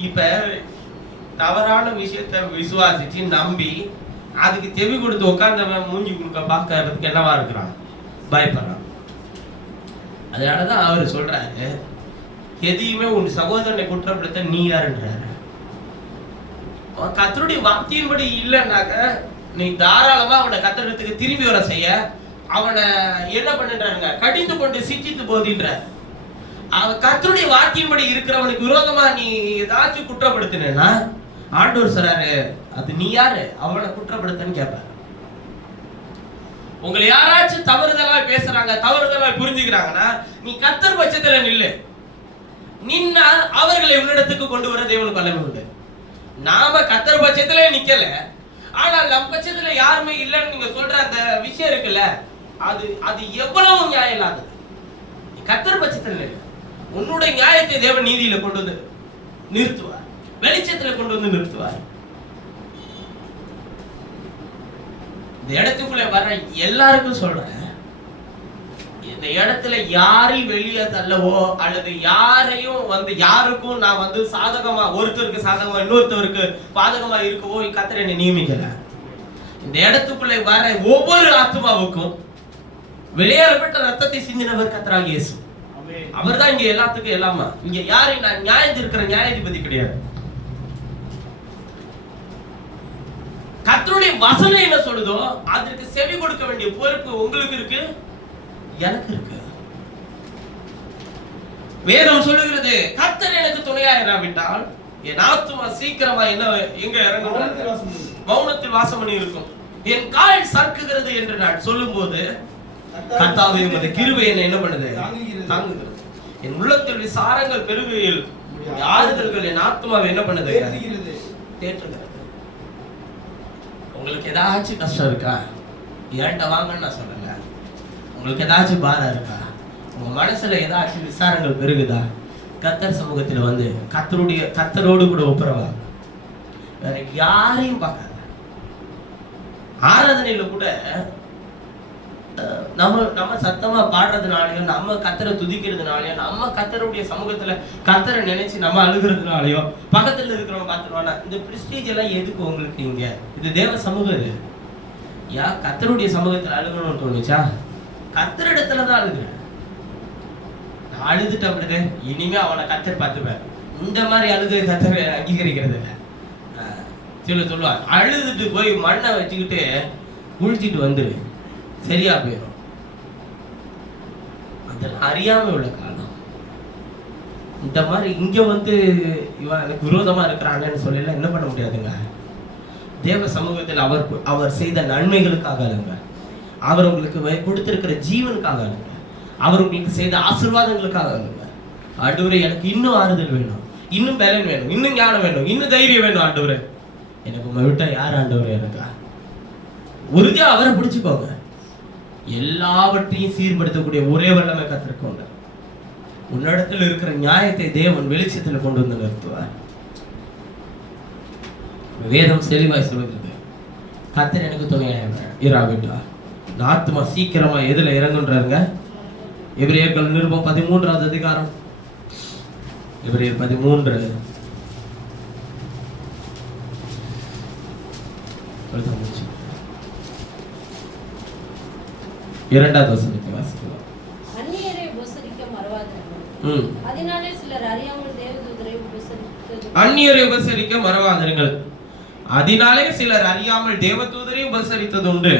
இப்ப தவறான விஷயத்தை விசுவாசிச்சு நம்பி அதுக்கு செவி கொடுத்து உட்கார்ந்தவன் மூஞ்சி கொடுக்க பார்க்கறதுக்கு என்னவா இருக்கிறான்? பயப்படுறான். அதனாலதான் அவர் சொல்றாரு, எதையுமே உன் சகோதரனை குற்றப்படுத்த நீ யாருன்றாரு. கர்த்தருடைய வார்த்தையின்படி இல்லைன்னாக்க நீ தாராளமா அவனை கர்த்தரிடத்துக்கு திரும்பி வர செய்ய அவனை என்ன பண்ணுறாருங்க? கடிந்து கொண்டு சிச்சித்து போதின்றார். அவன் கர்த்தருடைய வார்த்தையின்படி இருக்கிறவனுக்கு விரோதமா நீ ஏதாச்சும் குற்றப்படுத்தினா ஆண்டவர் சொல்றாரு, அது நீ யாரு அவனை குற்றப்படுத்தன்னு கேட்பாரு. உங்களை யாராச்சும் தவறுதலா பேசுறாங்க, தவறுதலா புரிஞ்சுக்கிறாங்கன்னா நீ கர்த்தர் பட்சத்துல நில்லு. நின்னா அவர்களை உன்னிடத்துக்கு கொண்டு வர தேவனுக்கு வல்லமை உண்டு. நாம கர்த்தர் பட்சத்துல நிக்கல, ஆனால் நம் பட்சத்துல யாருமே இல்லைன்னு நீங்க சொல்ற அந்த விஷயம் இருக்குல்ல, அது எவ்வளவு நியாயம் இல்லாதது. கர்த்தர் பட்சத்துல இல்லை, உன்னுடைய நியாயத்தை தேவன் நீதியில கொண்டு வந்து நிறுத்துவார், வெளிச்சத்துல கொண்டு வந்து நிறுத்துவார். இந்த இடத்துக்குள்ள வர்ற எல்லாருக்கும் சொல்றேன், இந்த இடத்துல யாரையும் வெளியே தள்ளவோ அல்லது யாரையும் யாருக்கும் நான் சாதகமா, ஒருத்தருக்கு சாதகமா இன்னொருத்தருக்கு பாதகமா இருக்கவோ கர்த்தர் என்னை நியமிக்கல. இந்த இடத்துக்குள்ள வர ஒவ்வொரு ஆத்மாவுக்கும் வெளியேறப்பட்ட ரத்தத்தை சிந்தினவர் கர்த்தராகிய இயேசு. அவர் தான் இங்க எல்லாத்துக்கும் எல்லாமா. இங்க யாரையும் நான் நியாயம் இருக்கிற நியாயாதிபதி கிடையாது. கர்த்தருடைய வசனம் என்ன சொல்லுதோ அதற்கு செவி கொடுக்க வேண்டிய பொறுப்பு உங்களுக்கு இருக்கு, எனக்கு இருக்கு. வேதம் சொல்லுகிறது, கர்த்தர் எனக்கு துணையா இராவிட்டால் என் ஆத்துமா சீக்கிரமா எங்க இறங்கும்? மௌனத்தில் வாசம் பண்ணி இருக்கும். என் கால் சறுக்குகிறது என்று நான் சொல்லும் போது கர்த்தாவே உமது கிருபை என்ன பண்ணுது? தாங்குகிறது. என் உள்ளத்தில் விசாரங்கள் பெருகையில் ஆறுதல்கள் என் ஆத்துமாவை என்ன பண்ணுது? தேற்றுகிறது. உங்களுக்கு ஏதாச்சும் கஷ்டம் இருக்கா? ஏன்ட்ட வாங்கன்னு நான் சொல்லல. உங்களுக்கு ஏதாச்சும் பாரம் இருக்கா? உங்க மனசுல ஏதாச்சும் விசாரங்கள் பெருகுதா? கர்த்தர் சமூகத்தில் கர்த்தரோடு கூட ஒப்புரவா, வேற யாரையும் பார்க்காத. ஆராதனையில கூட நம்ம சத்தமா பாடுறதுனாலயோ, நம்ம கர்த்தரை துதிக்கிறதுனாலயோ, நம்ம கர்த்தருடைய சமூகத்துல கர்த்தரை நினைச்சு நம்ம அழுகிறதுனாலயோ பக்கத்துல இருக்கிறவங்க பார்த்துருவானா, இந்த பிரிஸ்டீஜ் எல்லாம் எதுக்கு உங்களுக்கு? இங்க இது தேவ சமூகம். இது கர்த்தருடைய சமூகத்துல அழுகணும்னு தோணுச்சா? கர்த்தரிடத்துலதான் அழுகிறேன். நான் அழுதுட்டு அப்படிது, இனிமே அவனை கர்த்தர் பார்த்துப்பேன். இந்த மாதிரி அழுகை கர்த்தரை அங்கீகரிக்கிறது இல்லை. சொல்லுவான், அழுதுட்டு போய் மண்ணை வச்சுக்கிட்டு குளிச்சுட்டு வந்துரு, சரியா போயிடும். அதெல்லாம் அறியாம உள்ள காலம். இந்த மாதிரி இங்க இவன் எனக்கு விரோதமா இருக்கிறான்னு சொல்லல, என்ன பண்ண முடியாதுங்க. தேவ சமூகத்தில் அவர் செய்த நன்மைகளுக்காக அழுங்க, அவர் உங்களுக்கு கொடுத்திருக்கிற ஜீவனுக்காக அழுங்க, அவர் உங்களுக்கு செய்த ஆசீர்வாதங்களுக்காக அழுங்க. ஆண்டவரே எனக்கு இன்னும் ஆறுதல் வேணும், இன்னும் பலன் வேணும், இன்னும் ஞானம் வேணும், இன்னும் தைரியம் வேணும். ஆண்டவரே எனக்கு உங்க விட்டா யார் ஆண்டவரே? எனக்கா? உறுதியா அவரை பிடிச்சுக்கோங்க. எல்லாவற்றையும் சீர்படுத்தக்கூடிய ஒரே வல்லமை கர்த்தருக்குங்க. உன்னிடத்தில் இருக்கிற நியாயத்தை தேவன் வெளிச்சத்தில் கொண்டு வந்து நிறுத்துவார். வேதம் தெளிவாய் சொல்கிறது, கர்த்தர் எனக்கு துணையாக இராவிட்டா இந்த ஆத்மா சீக்கிரமா எதுல இறங்குன்றாருங்க? எபிரேயர்கள் நிருபம் 13வது அதிகாரம், எபிரேயர் 13 2வது வசனத்தை வாசிக்கலாம். அந்நியரை உபசரிக்க மறவாதிருங்கள். அதனாலே சிலர் அறியாமல் தேவதூதரை உபசரித்தது. அந்நியரை உபசரிக்க மறவாதிருங்கள், அதனாலே சிலர் அறியாமல் தேவதூதரை உபசரித்தது உண்டு.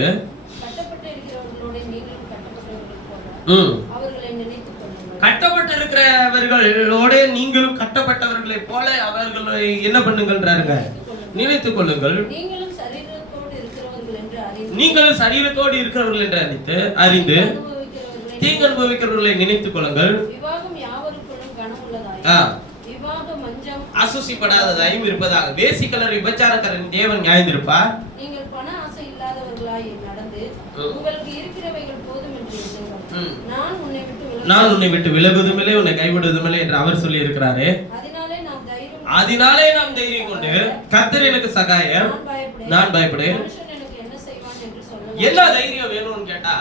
கட்டப்பட்டு இருக்கிறவர்களோட நீங்களும் கட்டப்பட்டவர்களைப் போல அவர்களை நினைத்துக் கொள்ளுங்கள். கட்டப்பட்டு இருக்கிறவர்களோட நீங்களும் கட்டப்பட்டவர்களை போல அவர்களை என்ன பண்ணுங்கள்ன்றாருங்க? நினைத்துக் கொள்ளுங்கள். நீங்களும் சரீரத்தோடு இருக்கிறவர்கள் என்று அறிந்து தீங்கு அனுபவிக்கிறவர்களை நினைத்துக் கொள்ளுங்கள். விவாகம் யாவருக்குள்ளும் கனமுள்ளதாய் விவாகம் மஞ்சம் அசுசிப்படாததாயும் இருப்பதாக. வேசிக்கலர் விபச்சாரக்காரன் தேவன் நியாயந்திருப்பார். நீங்கள் பண ஆசை இல்லாதவர்களாய் நடந்து உங்களுக்கு இருக்கிறவைகள் போதும் என்று எண்ணுங்கள். நான் உன்னை விட்டு விலகுவதுமில்லை உன்னை கைவிடுவதுமில்லை என்று அவர் சொல்லி இருக்கிறாரே. அதனாலே நாம் தைரியம் கொண்டு கர்த்தர் எனக்கு சகாயம், நான் பயப்படேன். என்ன தைரியம் வேணும்னு கேட்டா,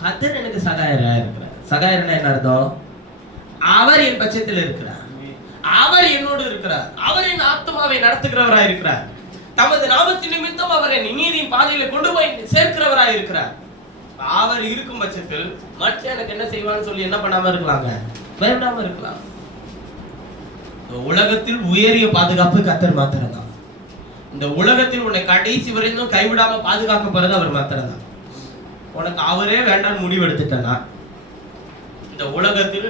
கர்த்தர் எனக்கு சகாயரா இருக்கிறார். சகாயரனா என்ன அர்த்தம்? அவர் என் பட்சத்தில் இருக்கிறார், அவர் என்னோடு இருக்கிறார், அவர் என் ஆத்மாவை நடத்துகிறவராய் இருக்கிறார். தமது நாமத்தின் நிமித்தம் அவரை நீதியின் பாதையில கொண்டு போய் சேர்க்கிறவராய் இருக்கிறார். அவர் இருக்கும் பட்சத்தில் மற்ற எனக்கு என்ன செய்வான்னு சொல்லி என்ன பண்ணாம இருக்கலாங்க? பயப்படாம இருக்கலாம். உலகத்தில் உயரிய பாதுகாப்பு கர்த்தர் மாத்திரம் தான். இந்த உலகத்தில் உன்னை கடைசி வரைக்கும் கைவிடாம பாதுகாக்க போறது அவர் மாத்திரம் தான். உனக்கு அவரே வேண்டாம் முடிவு எடுத்துட்டனா, இந்த உலகத்தில்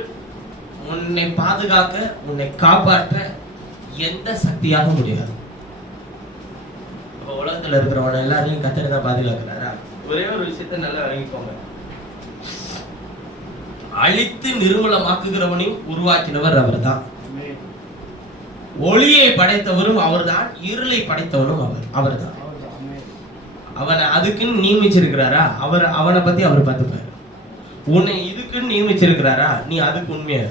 உன்னை பாதுகாக்க உன்னை காப்பாற்ற எந்த சக்தியாக முடியாது. உலகத்துல இருக்கிறவன எல்லாரையும் கர்த்தர் தான் பாதுகாக்கிறாரா? ஒரே ஒரு விஷயத்தை நல்லா விளங்கிக்கோங்க, அழித்து நிர்மூலமாக்குகிறவனையும் உருவாக்கினவர் அவர் தான். ஒளியை படைத்தவரும் அவர்தான், இருளை படைத்தவனும் அவர்தான். அவனை அதுக்குன்னு நியமிச்சிருக்கிறாரா? அவனை பத்தி அவர் பார்த்துப்பாரு. உன்னை இதுக்குன்னு நியமிச்சிருக்கிறாரா? நீ அதுக்கு உண்மையா.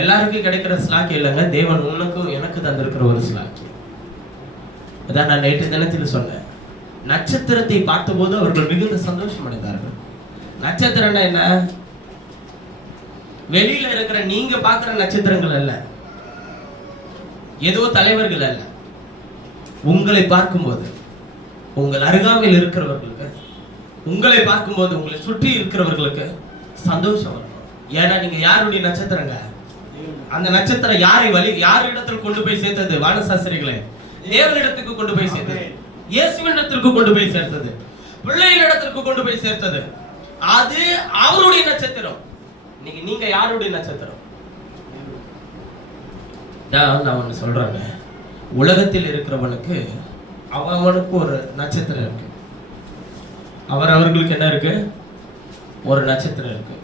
எல்லாருக்கும் கிடைக்கிற ஸ்லாக்கியம் இல்லைங்க, தேவன் உனக்கும் எனக்கு தந்திருக்கிற ஒரு ஸ்லாக்கியம். அதான் நான் நேற்று தினத்தில் சொன்னேன், நட்சத்திரத்தை பார்த்தபோது அவர்கள் மிகுந்த சந்தோஷம் அடைந்தார்கள். நட்சத்திரம்னா என்ன? வெளியில இருக்கிற நீங்க பார்க்கிற நட்சத்திரங்கள் அல்ல, ஏதோ தலைவர்கள் அல்ல. உங்களை பார்க்கும்போது, உங்கள் அருகாமையில் இருக்கிறவர்களுக்கு, உங்களை பார்க்கும்போது உங்களை சுற்றி இருக்கிறவர்களுக்கு சந்தோஷம் வரும். ஏன்னா நீங்க யாருடைய நட்சத்திரங்க? அந்த நட்சத்திரம் யாரிடத்தில் கொண்டு போய் சேர்த்தது? வானசாஸ்திரிகளே, தேவனிடத்துக்கு கொண்டு போய் சேர்த்தது, இயேசுவினிடத்திற்கு கொண்டு போய் சேர்த்தது, பிள்ளைகளிடத்திற்கு கொண்டு போய் சேர்த்தது. அது அவருடைய நட்சத்திரம். இன்னைக்கு நீங்க யாருடைய நட்சத்திரம்? நான் ஒண்ணு சொல்றேங்க, உலகத்தில் இருக்கிறவனுக்கு அவனுக்கு ஒரு நட்சத்திரம் இருக்கு, அவர்களுக்கு என்ன இருக்கு? ஒரு நட்சத்திரம் இருக்கு.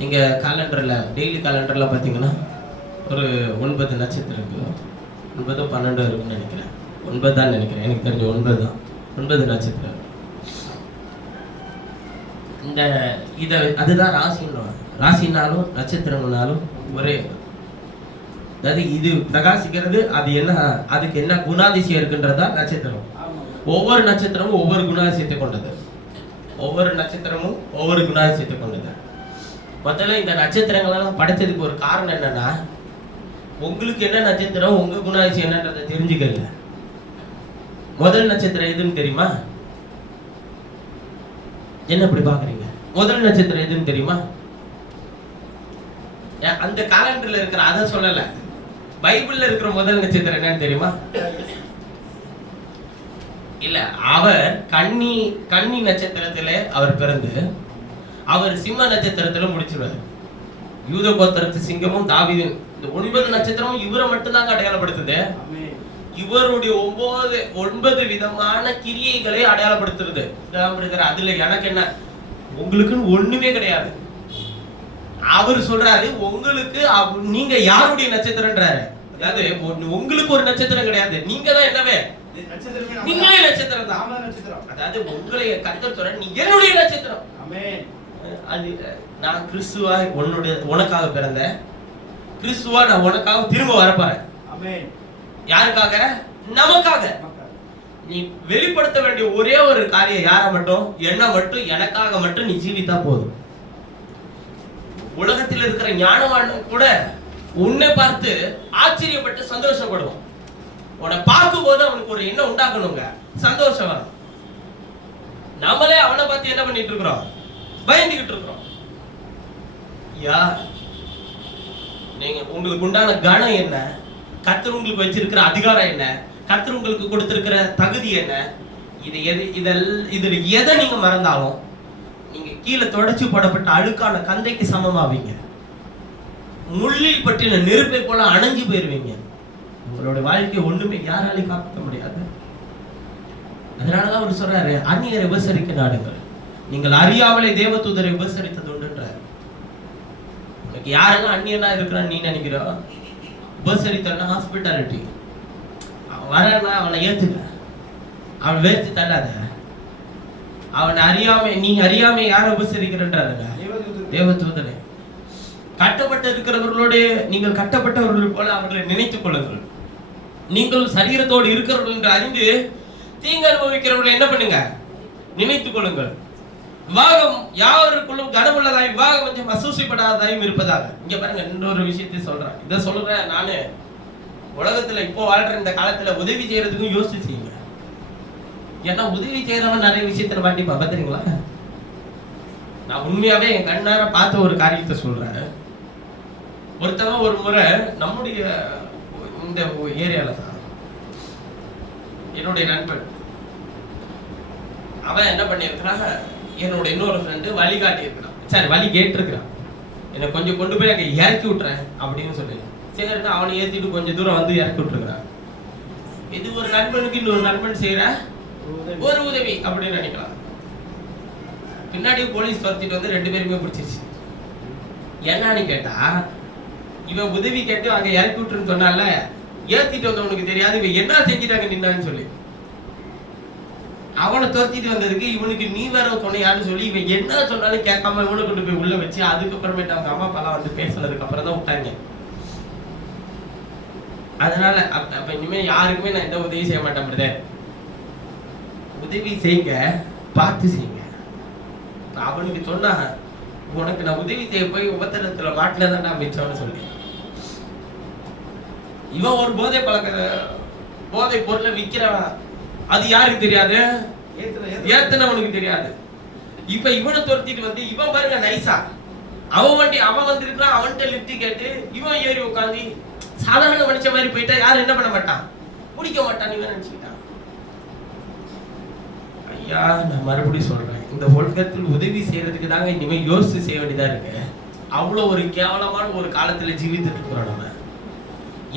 நீங்க காலண்டர்ல, டெய்லி காலண்டர்ல பாத்தீங்கன்னா ஒரு 9 நட்சத்திரம் இருக்கு, 9 12 இருக்குன்னு நினைக்கிறேன், 9 தான் நினைக்கிறேன், எனக்கு தெரிஞ்ச 9 தான், 9 நட்சத்திரம். இந்த அதுதான் ராசினாலும் நட்சத்திரம்னாலும் ஒரே. அதாவது இது பிரகாசிக்கிறது, அது என்ன, அதுக்கு என்ன குணாதிசயம் இருக்குன்றதா நட்சத்திரம். ஒவ்வொரு நட்சத்திரமும் ஒவ்வொரு குணாதிசயத்தை கொண்டது, ஒவ்வொரு நட்சத்திரமும் ஒவ்வொரு குணாதிசயத்தை கொண்டது. முதல்ல இந்த நட்சத்திரங்களெல்லாம் படைச்சதுக்கு ஒரு காரணம் என்னன்னா, உங்களுக்கு என்ன நட்சத்திரம், உங்க குணாதிசயம் என்னன்றதை தெரிஞ்சுக்கல. முதல் நட்சத்திரம் எதுன்னு தெரியுமா? என்ன இப்படி பாக்குறீங்க? முதல் நட்சத்திரம் எதுன்னு தெரியுமா? அந்த காலண்டர்ல இருக்கிற அதை சொல்லல, பைபிள்ல இருக்கிற முதல் நட்சத்திரம் என்னன்னு தெரியுமா? இல்ல, அவர் கன்னி நட்சத்திரத்திலே அவர் பிறந்து அவர் சிம்ம நட்சத்திரத்துல முடிச்சிருவாரு. யூத கோத்திரத்து சிங்கமும் தாவீதின் இந்த 9 நட்சத்திரமும் இவரை மட்டும்தான் அடையாளப்படுத்துது. இவருடைய 9 விதமான கிரியைகளை அடையாளப்படுத்துறது. அதுல எனக்கு என்ன, உங்களுக்குன்னு ஒண்ணுமே கிடையாது. அவர் சொல்றாரு உங்களுக்கு நீங்க யாருடைய நட்சத்திரம்ன்றாரு. அதாவது உங்களுக்கு ஒரு நட்சத்திரம் கிடையாது, நீங்க தான் என்னவே நீங்களே நட்சத்திரம் தான். அதாவது உங்களை கர்த்தர் சொல்ற, நீ என்னுடைய நட்சத்திரம். அது நான் கிறிஸ்துவா உனக்காக பிறந்தேன், கிறிஸ்துவா நான் உனக்காக திரும்ப வரப்போறேன். யாருக்காக? நமக்காக. நீ வெளிப்படுத்த வேண்டிய ஒரே ஒரு காரியம் யார மட்டும்? என்ன மட்டும், எனக்காக மட்டும் நீ ஜீவித்தா போதும். உலகத்தில் இருக்கிற ஞானவான் கூட உன்னை பார்த்து ஆச்சரியப்பட்டு சந்தோஷப்படுவான். உன்னை பார்க்கும் போது அவனுக்கு ஒரு எண்ணம் உண்டாக்கணுங்க, சந்தோஷம் வரும். நம்மளே அவனை பார்த்து என்ன பண்ணிட்டு இருக்கிறோம்? பயந்துகிட்டு இருக்கிறோம். யார் நீங்க? உங்களுக்கு உண்டான கணம் என்ன? கர்த்தர் உங்களுக்கு வச்சிருக்கிற அதிகாரம் என்ன? கர்த்தர் உங்களுக்கு கொடுத்திருக்கிற தகுதி என்ன? இதுல எதை நீங்க மறந்தாலும் நீங்க கீழே தொடச்சு போடப்பட்ட அழுக்கான கந்தைக்கு சமமாவீங்க. முள்ளில் பற்றின நெருப்பை போல அணைஞ்சு போயிருவீங்க. உங்களோட வாழ்க்கை ஒண்ணுமே யாராலையும் காப்பாற்ற முடியாது. அதனாலதான் அவர் சொல்றாரு, அந்நியரை உபசரிக்க நாடுங்கள், நீங்கள் அறியாமலே தேவதூதரை உபசரித்தது உண்டுன்றார். உனக்கு யாரெல்லாம் அந்நியனா இருக்கிறான்னு நீ நினைக்கிற? உபசரித்தா ஹாஸ்பிட்டாலிட்டி. அவன் வரனா அவனை ஏத்துக்க, அவன் வேர்த்து தள்ளாத. அவனை அறியாம, நீ அறியாம யாரை உபசரிக்கிறன்றாருங்க? தேவதூதனை. கட்டப்பட்டு இருக்கிறவர்களோடு நீங்கள் கட்டப்பட்டவர்கள் போல அவர்களை நினைத்துக் கொள்ளுங்கள். நீங்கள் சரீரத்தோடு இருக்கிறவர்கள் என்று அறிந்து தீங்கு அனுபவிக்கிறவர்களை என்ன பண்ணுங்க? நினைத்துக் கொள்ளுங்கள். விவாகம் யாருக்குள்ளும் கனமுள்ளதாய், விவாகம் கொஞ்சம் அசூசிப்படாதாயும் இருப்பதாக. இங்க பாருங்க, இன்னொரு விஷயத்தை சொல்றேன். இதை சொல்றேன் நானு. உலகத்துல இப்போ வாழ்ற இந்த காலத்துல உதவி செய்யறதுக்கும் யோசிச்சு செய்யுங்க. ஏன்னா உதவி செய்யறவன் நிறைய விஷயத்துல மாட்டிப்பா. பாத்தீங்களா? நான் உண்மையாவே என் கண்ணார பார்த்த ஒரு காரியத்தை சொல்றேன். ஒருத்தவன் ஒரு முறை நம்முடைய இந்த ஏரியால தான், என்னுடைய நண்பன், அவன் என்ன பண்ணியிருக்கிறான், என்னோட இன்னொரு ஃப்ரெண்டு வழி காட்டி இருக்கிறான். சரி, வழி கேட்டிருக்கிறான், என்னை கொஞ்சம் கொண்டு போய் அங்கே இறக்கி விட்டுறேன் அப்படின்னு சொல்லி. சரின்னு அவனை ஏற்றிட்டு கொஞ்சம் தூரம் வந்து இறக்கி விட்டுருக்கிறான். இது ஒரு நண்பனுக்கு இன்னொரு நண்பன் செய்யற ஒரு உதவி அப்படின்னு நினைக்கலாம். பின்னாடி போலீஸ் துரத்திட்டு வந்து 2 பேருமே பிடிச்சிருச்சு. என்னன்னு கேட்டா, இவன் உதவி கேட்டு அங்க இறக்கி விட்டுருன்னு சொன்னால, ஏத்திட்டு வந்தவனுக்கு தெரியாது இவன் என்ன செஞ்சிட்டாங்க நின்னான்னு சொல்லி. அவனை துரத்திட்டு வந்ததுக்கு இவனுக்கு நீ வேற துணையான்னு சொல்லி இவன் என்ன சொன்னாலும் கேட்காம இவனை கொண்டு போய் உள்ள வச்சு, அதுக்கப்புறமேட்டு அவங்க அம்மா அப்பாலாம் வந்து பேசினதுக்கு அப்புறம் தான் விட்டாங்க. அதனால அப்ப இனிமே யாருக்குமே நான் எந்த உதவி செய்ய மாட்டேன். பிரதர், உதவி செய்யுங்க, பார்த்து செய்யுங்க. அவனுக்கு சொன்னா, உனக்கு நான் உதவி செய்ய போய் உபத்திரத்துல மாட்டினதான் நான் மிச்சம்னு சொல்லி. இவன் ஒரு போதை பொருளை விற்கிறவன். அது யாருக்கு தெரியாது? ஏத்தனவனுக்கு தெரியாது. இப்ப இவனை துரத்திட்டு வந்து இவன் பாருங்க நைசா, அவன் வண்டி அவன் வந்திருக்கான், அவன்கிட்ட லிப்ட் கேட்டு இவன் ஏறி உட்காந்து சாதாரண மனுஷ மாதிரி போயிட்டா யாரும் என்ன பண்ண மாட்டான்? பிடிக்க மாட்டான். இவன் நினைச்சுக்கிட்டான். ஐயா, நான் மறுபடியும் சொல்றேன், இந்த உலகத்தில் உதவி செய்யறதுக்கு தாங்க இனிமே யோசிச்சு செய்ய வேண்டியதா இருக்கு. அவ்வளவு ஒரு கேவலமான ஒரு காலத்துல ஜீவித்துட்டு இருக்கிறோம். நம்ம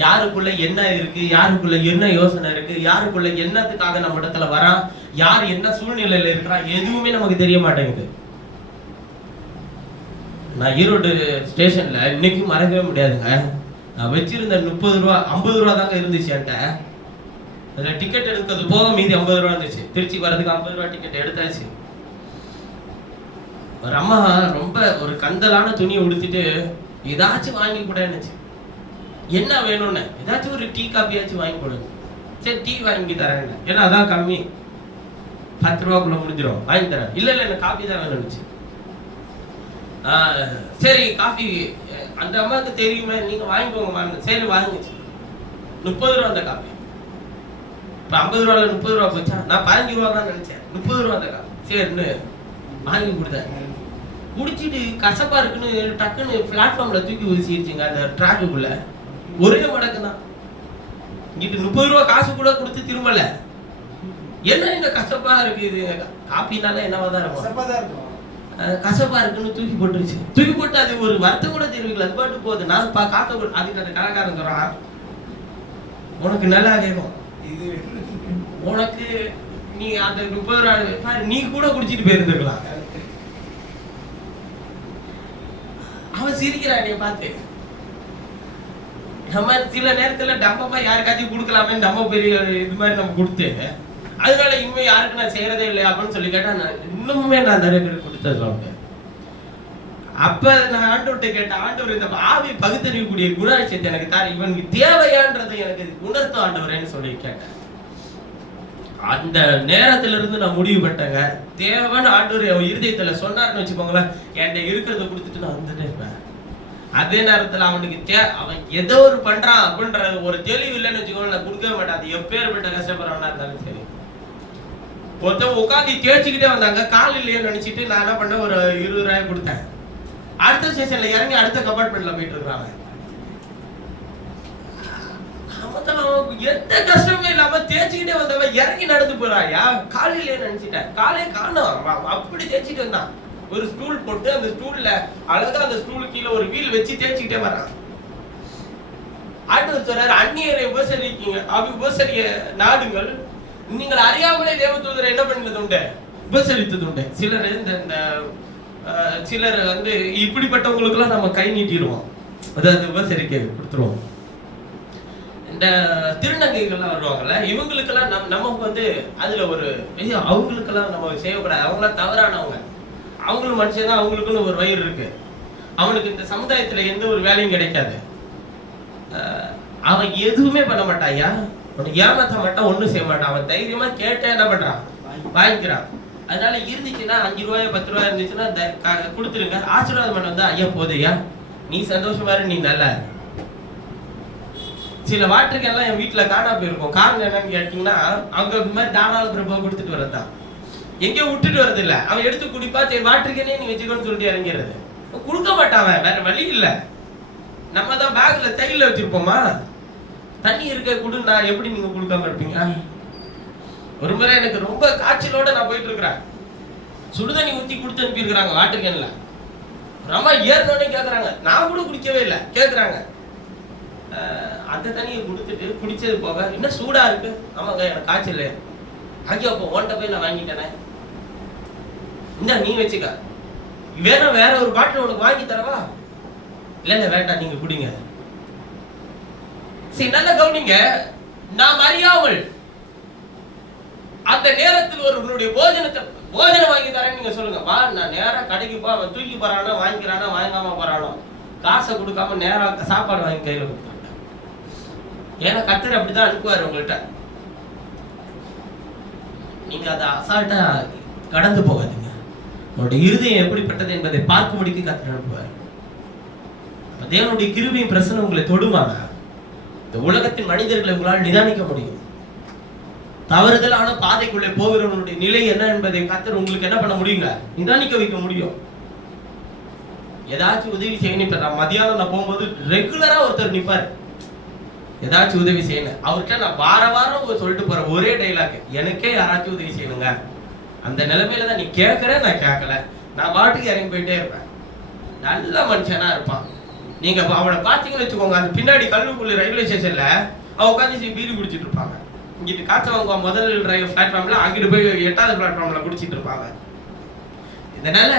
யாருக்குள்ள என்ன இருக்கு, யாருக்குள்ள என்ன யோசனை இருக்கு, யாருக்குள்ள என்னத்துக்காக நம்ம இடத்துல வரான், யார் என்ன சூழ்நிலையில இருக்கிறான், எதுவுமே நமக்கு தெரிய மாட்டேங்குது. நான் ஈரோடு ஸ்டேஷன்ல இன்னைக்கும் மறக்கவே முடியாதுங்க. நான் வச்சிருந்த 30 ரூபா 50 ரூபா தாங்க இருந்துச்சு என்கிட்ட. அதுல டிக்கெட் எடுக்கிறது போக மீதி 50 ரூபா இருந்துச்சு. திருச்சி வர்றதுக்கு 50 ரூபா டிக்கெட் எடுத்தாச்சு. ஒரு அம்மா ரொம்ப ஒரு கந்தலான துணியை உடுத்திட்டு ஏதாச்சும் வாங்கி கூட இருந்துச்சு. என்ன வேணும்னு, ஏதாச்சும் ஒரு டீ காப்பியாச்சும் வாங்கி கொடுங்க. சரி, டீ வாங்கி தரேன், ஏன்னா அதான் கம்மி, 10 ரூபாக்குள்ள முடிஞ்சிடும், வாங்கி தரேன். இல்ல இல்ல, எனக்கு காப்பி தான் வேணும்னுச்சு. சரி, காஃபி அந்த அம்மாவுக்கு தெரியுமே, நீங்க வாங்கிக்கோங்க. சரி, வாங்கிச்சு. 30 ரூபா அந்த காப்பி. இப்ப 50 ரூபால 30 ரூபா போச்சா? நான் 15 ரூபா தான் நினைச்சேன். 30 ரூபா அந்த காப்பி. சரின்னு வாங்கி கொடுத்தேன். குடிச்சிட்டு கசப்பா இருக்குன்னு டக்குன்னு பிளாட்ஃபார்ம்ல தூக்கி வீசிடுச்சுங்க அந்த ட்ராக்குக்குள்ள. ஒரே மடக்கு தான். இங்கிட்டு 30 ரூபா காசு கூட கொடுத்து திரும்பல. என்ன இந்த கசப்பா இருக்கு, இது காப்பினால என்னவாதான் இருக்கும், கசப்பா இருக்குன்னு தூக்கி போட்டுருச்சு. தூக்கி போட்டு அது ஒரு வருத்தம் கூட தெரிவிக்கல, அது பாட்டு போகுது. நான் காத்த அதுக்கு அந்த கடைக்காரன் சொல்றான், உனக்கு நல்லா வேணும், உனக்கு நீ அந்த 30 ரூபா நீ கூட குடிச்சிட்டு போயிருந்துருக்கலாம். அவன் சிரிக்கிறான் என்னைய பார்த்து. நம்ம சில நேரத்துல டம்பமா யாருக்காச்சும் கொடுக்கலாமே, நம்ம பெரிய இது மாதிரி நம்ம கொடுத்து, அதனால இனிமே யாருக்கு நான் செய்யறதே இல்லை அப்படின்னு சொல்லி கேட்டா, நான் இன்னுமே நான் நிறைய பேர் கொடுத்துருக்கேன். அப்ப நான் ஆண்டவர்கிட்ட கேட்டேன், ஆண்டவர் இந்த ஆவி பகுத்தறியக்கூடிய குணாட்சியத்தை எனக்கு தாரு, இவனுக்கு தேவையான்றதை எனக்கு உணர்த்தும் ஆண்டவரேன்னு சொல்லி கேட்டேன். அந்த நேரத்துல இருந்து நான் முடிவு பண்ணிட்டேங்க, தேவன் ஆண்டவர் என் இருதயத்துல சொன்னாருன்னு வச்சுக்கோங்களேன், என்கிட்ட இருக்கிறத கொடுத்துட்டு நான் வந்துட்டே இருப்பேன். அதே நேரத்துல அவனுக்கு அவன் ஏதோ ஒரு பண்றான் அப்படின்ற ஒரு தெளிவு இல்லைன்னு வச்சுக்கோங்களேன், நான் கொடுக்கவே மாட்டேன். அது எப்பேற்பட்ட கஷ்டப்படுறவனா இருந்தாலும் சரி. ஒருத்தவங்க உட்காந்து தேய்ச்சிக்கிட்டே வந்தாங்க, கால் இல்லையே நினைச்சிட்டு நான் என்ன பண்ணேன், ஒரு 20 ரூபாய் கொடுத்தேன். அடுத்த ஸ்டேஷன்ல இறங்கி அடுத்த கம்பார்ட்மெண்ட்ல போயிட்டு இருக்காங்க. எந்த கஷ்டமே இல்லாம தேய்ச்சிக்கிட்டே வந்தவன் இறங்கி நடந்து போறாயா, கால் இல்லையே நினைச்சிட்டேன். காலே காணோம், அப்படி தேய்ச்சிட்டு வந்தான். ஒரு ஸ்டூல் போட்டு அந்த ஸ்டூல்ல அழகா அந்த ஸ்டூல் கீழே ஒரு வீல் வச்சு தேய்ச்சிக்கிட்டே வர்றான். ஆண்டவர் சொல்றாரு, அந்நியரை உபசரிக்கீங்க, உபசரிய நாடுங்கள், நீங்கள் அறியாமலே தேவதூதரை என்ன பண்ணது உண்டு, உபசரித்தது உண்டு. சிலர் இந்த சிலர் வந்து இப்படிப்பட்டவங்களுக்கு எல்லாம் நம்ம கை நீட்டிடுவோம், அதாவது உபசரிக்க கொடுத்துருவோம். இந்த திருநங்கைகள்லாம் வருவாங்கல்ல, இவங்களுக்கெல்லாம் நமக்கு வந்து அதுல ஒரு அவங்களுக்கெல்லாம் நம்ம செய்யக்கூடாது. அவங்களாம் தவறானவங்க, அவங்களும் மனுஷன், அவங்களுக்குன்னு ஒரு வயிறு இருக்கு. அவனுக்கு இந்த சமுதாயத்துல எந்த ஒரு வேலையும் கிடைக்காது. அவன் எதுவுமே பண்ண மாட்டாயா, அவனுக்கு ஏமாத்த மாட்டான், ஒண்ணும் செய்ய மாட்டான். அவன் தைரியமா கேட்ட என்ன பண்றான், வாங்கிக்கிறான். அதனால இருந்துச்சுன்னா 5 ரூபாய் 10 ரூபாய் இருந்துச்சுன்னா கொடுத்துருங்க. ஆசீர்வாதம் பண்ண வந்தா, ஐயா போதையா, நீ சந்தோஷமா இரு, நீ நல்லா. சில வாட்டருக்கெல்லாம் என் வீட்டுல காணா போயிருக்கும். காரணம் என்னன்னு கேட்டீங்கன்னா, அவங்க இந்த மாதிரி தாராள பிரபா கொடுத்துட்டு வரதான், எங்கேயும் விட்டுட்டு வரது இல்ல. அவன் எடுத்து குடிப்பா, சரி வாட்டருக்கே நீ வச்சுக்கோன்னு சொல்லிட்டு இறங்கிறது. கொடுக்க மாட்டான், வேற வழி இல்ல. நம்ம தான் பேக்ல தையில வச்சிருப்போமா, தண்ணி இருக்க குடு, நான் எப்படி நீங்க கொடுக்காம இருப்பீங்க? ஒரு முறை எனக்கு ரொம்ப காய்ச்சலோட நான் போயிட்டு இருக்கிறேன், சுடுதண்ணி ஊத்தி கொடுத்து அனுப்பியிருக்கிறாங்க வாட்டர் கேன்ல. ரொம்ப ஏறினோடனே கேட்கறாங்க, நான் கூட குடிக்கவே இல்லை, கேட்கறாங்க. அந்த தண்ணியை கொடுத்துட்டு குடிச்சது போக, இன்னும் சூடா இருக்கு. ஆமாங்க எனக்கு காய்ச்சல். அங்கே அப்போ ஓன்ட்ட போய் நான் வாங்கிட்டேனே, இந்த நீ வச்சுக்க, வேணா வேற ஒரு பாட்டில் உனக்கு வாங்கி தரவா? இல்ல வேண்டாம், நீங்க குடிங்க. சரி, நல்ல கவனிங்க. நாம் அறியாமல் அந்த நேரத்தில் ஒரு உன்னுடைய போஜனம் வாங்கி தரேன்னு நீங்க சொல்லுங்க, வா நான் நேரா கடைக்கு போ. அவன் தூக்கி போறானோ, வாங்கிக்கிறானோ, வாங்காம போறானோ, காசை கொடுக்காம நேரா சாப்பாடு வாங்கி கையில கொடுத்துருங்க. ஏன்னா கர்த்தர் அப்படிதான் அனுப்புவார் உங்கள்கிட்ட. நீங்க அதை அசால்ட்டா கடந்து போகாதீங்க. உங்களுடைய இருதயம் எப்படிப்பட்டது என்பதை பார்க்கும்படிக்கு கர்த்தர் அனுப்புவார். தேவனுடைய கிருபையும் பிரசன்னம் உங்களை தொடுமாக இந்த உலகத்தின் மனிதர்களை உங்களால் நிதானிக்க முடியும். தவறுதலான பாதைக்குள்ளே போகிறவனுடைய நிலை என்ன என்பதை கர்த்தர் உங்களுக்கு என்ன பண்ண முடியுங்க, நிதானிக்க வைக்க முடியும். ஏதாச்சும் உதவி செய்யணும். இப்ப நான் மதியானம் நான் போகும்போது ரெகுலரா ஒருத்தர் நிப்பார், ஏதாச்சும் உதவி செய்யணும். அவர்கிட்ட நான் வாரம் சொல்லிட்டு போற ஒரே டைலாக், எனக்கே யாராச்சும் உதவி செய்யணுங்க. அந்த நிலைமையில தான் நீ கேட்கற, நான் கேட்கல, நான் பாட்டுக்கு இறங்கி போயிட்டே இருப்பேன். நல்ல மனுஷனா இருப்பான். நீங்க அவனை பாத்தீங்கன்னு வச்சுக்கோங்க, அந்த பின்னாடி கல்லுக்குள்ள ரயில்வே ஸ்டேஷன்ல அவன் உட்காந்து பீடி குடிச்சிட்டு இருப்பாங்க. இங்கிட்டு காய்ச்ச வாங்குவா முதல் பிளாட்ஃபார்ம்ல, அங்கிட்டு போய் 8வது பிளாட்ஃபார்ம்ல குடிச்சிட்டு இருப்பாங்க. இதனால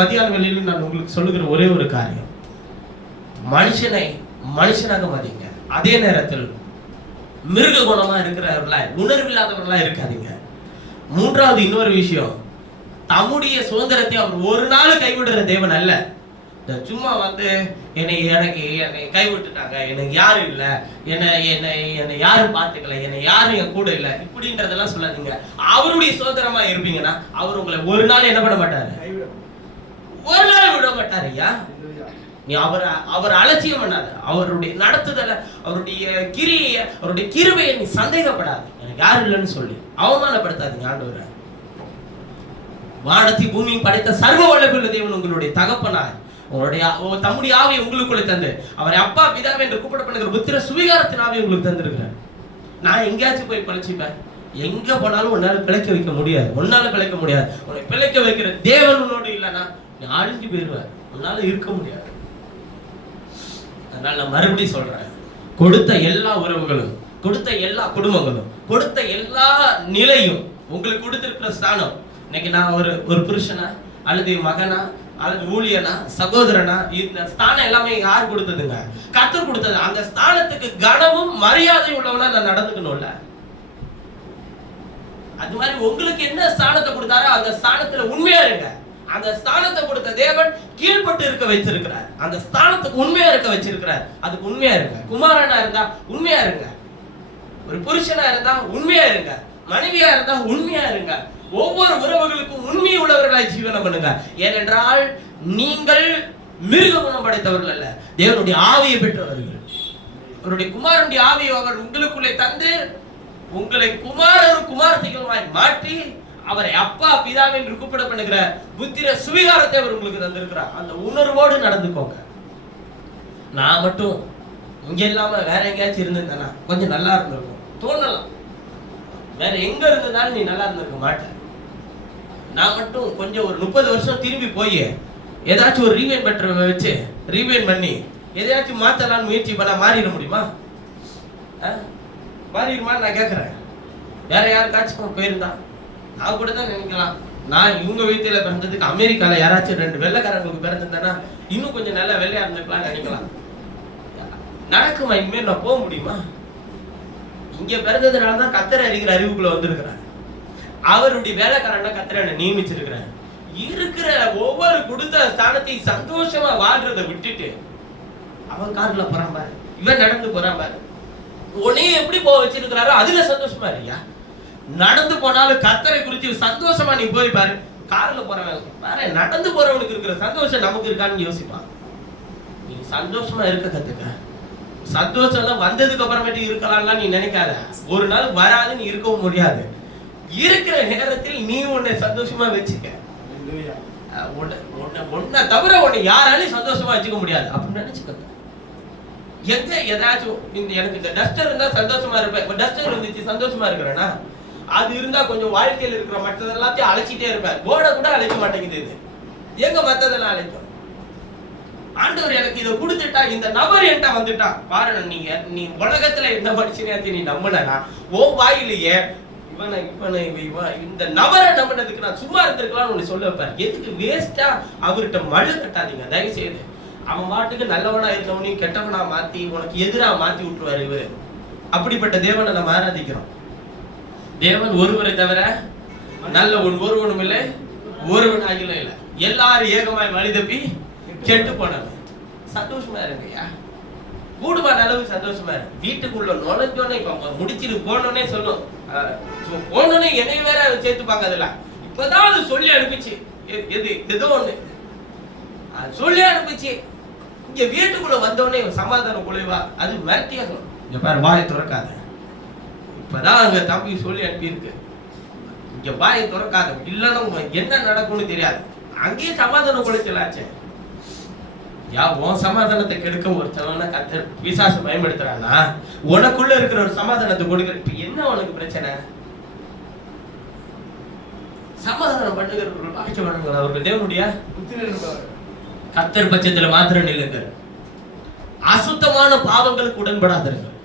மதியான வேளையில நான் உங்களுக்கு சொல்லுகிற ஒரே ஒரு காரியம், மனுஷனை மனுஷனாக மதிங்க. அதே நேரத்தில் மிருக குணமா இருக்கிறவர்களா, உணர்வில்லாதவர்களா இருக்காதீங்க. மூன்றாவது இன்னொரு விஷயம், தம்முடைய சுதந்திரத்தை அவர் ஒரு நாள் கைவிடுற தேவன் அல்ல. சும்மா வந்து என்னை கைவிட்டுட்டாங்க, எனக்கு யாரும் இல்லை, என்னை யாரும் பார்த்துக்கல, என்னை யாரும் என் கூட இல்லை, இப்படின்றதெல்லாம் சொல்லாதீங்க. அவருடைய சுதந்திரமா இருப்பீங்கன்னா அவர் உங்களை ஒரு நாள் என்ன பண்ண மாட்டாரு, ஒரு நாள் விட மாட்டாரு. ஐயா, நீ அவர் அலட்சியம் பண்ணாத. அவருடைய நடத்துதல, அவருடைய கிரியை, அவருடைய கிருபையை நீ சந்தேகப்படாது. எனக்கு யாரும் இல்லைன்னு சொல்லி அவமானப்படுத்தாதீங்க. ஆண்டவரை, வானத்தை பூமியும் படைத்த சர்வ வல்லமையுள்ள தேவன் உங்களுடைய தகப்பனார் உங்களுடைய தம்முடைய ஆவியை உங்களுக்குள்ள தந்து அவரை அப்பா பிதாவை என்று கூப்பிடப்படுகிற புத்திர சுவிகாரத்தின் ஆவியை உங்களுக்கு தந்திருக்கிறேன். நான் எங்கேயாச்சும் போய் பிழைச்சிப்பேன், எங்க போனாலும் உன்னால பிழைக்க வைக்க முடியாது, உன்னால பிழைக்க முடியாது. உன்னை பிழைக்க வைக்கிற தேவன் உன்னோடு இல்லைன்னா நீ அழிஞ்சு போயிடுவார், உன்னால இருக்க முடியாது. அதனால நான் மறுபடியும் சொல்றேன், கொடுத்த எல்லா உறவுகளும், கொடுத்த எல்லா குடும்பங்களும், கொடுத்த எல்லா நிலையும், உங்களுக்கு கொடுத்திருக்கிற ஸ்தானம், இன்னைக்கு நான் ஒரு புருஷனா அல்லது மகனா அல்லது ஊழியனா சகோதரனா, இந்த ஸ்தானம் எல்லாமே யார் கொடுத்ததுங்க? கர்த்தர் கொடுத்தது. அந்த ஸ்தானத்துக்கு கனமும் மரியாதை உள்ளவனா நான் நடந்துக்கணும்ல. அது மாதிரி உங்களுக்கு என்ன ஸ்தானத்தை கொடுத்தாரோ அந்த ஸ்தானத்துல உண்மையா இருங்க. அந்த ஸ்தானத்தை கொடுத்த தேவன் கீழ்பட்டு இருக்க வச்சிருக்கிறார். அந்த ஸ்தானத்துக்கு உண்மையா இருக்க வச்சிருக்கிறார். அதுக்கு உண்மையா இருங்க. குமாரனா இருந்தா உண்மையா இருங்க. ஒரு புருஷனா இருந்தா உண்மையா இருங்க. மனைவியா இருந்தா உண்மையா இருங்க. ஒவ்வொரு உறவுகளுக்கும் உண்மை உள்ளவர்களாய் ஜீவனம் பண்ணுங்க. ஏனென்றால் நீங்கள் மிருக குணம் படைத்தவர்கள் அல்ல, தேவனுடைய ஆவியை பெற்றவர்கள். அவருடைய குமாரனுடைய ஆவியை அவர் உங்களுக்குள்ளே தந்து உங்களை குமாரரும் குமாரத்திகளுமாய் மாற்றி அவரை அப்பா பிதாவை என்று கூப்பிட பண்ணுகிற புத்திர சுவிகாரத்தை அவர் உங்களுக்கு தந்திருக்கிறார். அந்த உணர்வோடு நடந்துக்கோங்க. நான் மட்டும் இங்க இல்லாம வேற எங்கேயாச்சும் இருந்திருந்தேனா கொஞ்சம் நல்லா இருந்திருக்கும் தோணலாம். வேற எங்க இருந்ததாலும் நீ நல்லா இருந்திருக்க மாட்டேன். நான் மட்டும் கொஞ்சம் ஒரு 30 வருஷம் திரும்பி போய் ஏதாச்சும் ஒரு ரீவைன் பட்டரை வச்சு ரீவைன் பண்ணி எதையாச்சும் மாத்தலான்னு முயற்சி பண்ணா மாறிட முடியுமா? மாறிடுமான்னு நான் கேட்கிறேன். வேற யாருக்காச்சும் போயிருந்தா நான் கூட தான் நினைக்கலாம், நான் இவங்க வீட்டில பிறந்ததுக்கு அமெரிக்கால யாராச்சும் 2 வெள்ளைக்காரங்களுக்கு பிறந்திருந்தேன்னா இன்னும் கொஞ்சம் நல்லா வெள்ளையா இருந்திருக்கலாம்னு நினைக்கலாம். நடக்குமா? இனிமேல் நான் போக முடியுமா? இங்க பிறந்ததுனாலதான் கத்தரை அறிகிற அறிவுக்குள்ள வந்திருக்கிறார். அவருடைய வேலைக்காரனா கத்தரை நியமிச்சிருக்கிறார். இருக்கிற ஒவ்வொரு கொடுத்த ஸ்தானத்தையும் சந்தோஷமா வாழ்றதை விட்டுட்டு அவன் கார்ல போறான் பாரு, இவன் நடந்து போறான் பாரு, உன்னையும் எப்படி போக வச்சிருக்கிறாரோ அதுல சந்தோஷமா இருக்கியா? நடந்து போனாலும் கத்தரை குறித்து சந்தோஷமா நீ போய் பாரு. கார்ல போறவன் பாரு, நடந்து போறவனுக்கு இருக்கிற சந்தோஷம் நமக்கு இருக்கான்னு யோசிப்பான். நீ சந்தோஷமா இருக்க கத்துக்க. சந்தோஷம் எல்லாம் வந்ததுக்கு அப்புறமேட்டு இருக்கலாம்லாம் நீ நினைக்காத. ஒரு நாள் வராது, நீ இருக்கவும் முடியாது. இருக்கிற நேரத்தில் நீ உன்னை சந்தோஷமா வச்சுக்க. உன்னை தவிர உன்னை யாராலையும் சந்தோஷமா வச்சுக்க முடியாது அப்படின்னு நினைச்சுக்க. எங்க ஏதாச்சும் எனக்கு இந்த டஸ்டர் இருந்தா சந்தோஷமா இருப்பேன், டஸ்டர் இருந்துச்சு சந்தோஷமா இருக்கிறேன்னா, அது இருந்தா கொஞ்சம் வாழ்க்கையில் இருக்கிற மற்றது எல்லாத்தையும் அழைச்சிட்டே இருப்பேன். போர்டை கூட அழைக்க மாட்டேங்குது. இது எங்க மத்ததெல்லாம் அழைக்கும்? ஆண்டவர் எனக்கு இதை கொடுத்துட்டா, இந்த நபர் என்கிட்ட வந்துட்டா பாரு, நீ உலகத்துல எந்த மனுஷனையாச்சும் நீ நம்பினா ஓ வாயிலேயே இந்த நபரை நம்பினதுக்கு நான் சும்மா இருந்திருக்கலாம்னு ஒண்ணு சொல்ல வைப்பேன். எதுக்கு வேஸ்டா அவர்கிட்ட மழு கட்டாதீங்க தயவு செய்து. அவன் பாட்டுக்கு நல்லவனா இருந்தவனையும் கெட்டவனா மாத்தி உனக்கு எதிரா மாத்தி விட்டுருவாரு இவரு. அப்படிப்பட்ட தேவனை நம்ம ஆராதிக்கிறோம். தேவன் ஒருவரை தவிர நல்ல ஒருவனும் இல்லை, ஒருவன் ஆகிலும் இல்லை. எல்லாரும் ஏகமாய் வழி தப்பி கெட்டு போனவன். சந்தோஷமா இருங்கய்யா, கூடுமான அளவு சந்தோஷமா இருக்கு. வீட்டுக்குள்ள நுழைஞ்சோன்னே இப்ப முடிச்சிட்டு போனோன்னே சொல்லும், போனோன்னே என்னைய வேற சேர்த்துப்பாங்க. அதெல்லாம் இப்பதான் அது சொல்லி அனுப்பிச்சு, ஏதோ ஒண்ணு சொல்லி அனுப்பிச்சு. இங்க வீட்டுக்குள்ள வந்தோடனே சமாதானம் குலைவா, அது மிரட்டியா சொல்லும், இங்க பாரு வாயை திறக்காத. இப்பதான் அங்க தம்பி சொல்லி அனுப்பியிருக்கு, இங்க வாயை திறக்காத, இல்லைன்னா என்ன நடக்கும்னு தெரியாது. அங்கேயே சமாதானம் குலைச்சலாச்சே. உன் சமாதானத்தை கெடுக்க ஒருத்தவன கத்தர் பிசாசு பயன்படுத்துறானா, உனக்குள்ள இருக்கிற ஒரு சமாதானத்தை கொடுக்கிற. இப்ப என்ன உனக்கு பிரச்சனை? சமாதானம் பண்ணுகிற பாக்கியவான்கள் அவர்கள் தேவனுடைய கத்தர் பட்சத்துல மாத்திரம் நில்லுங்கள். அசுத்தமான பாவங்களுக்கு உடன்படாதீர்கள்.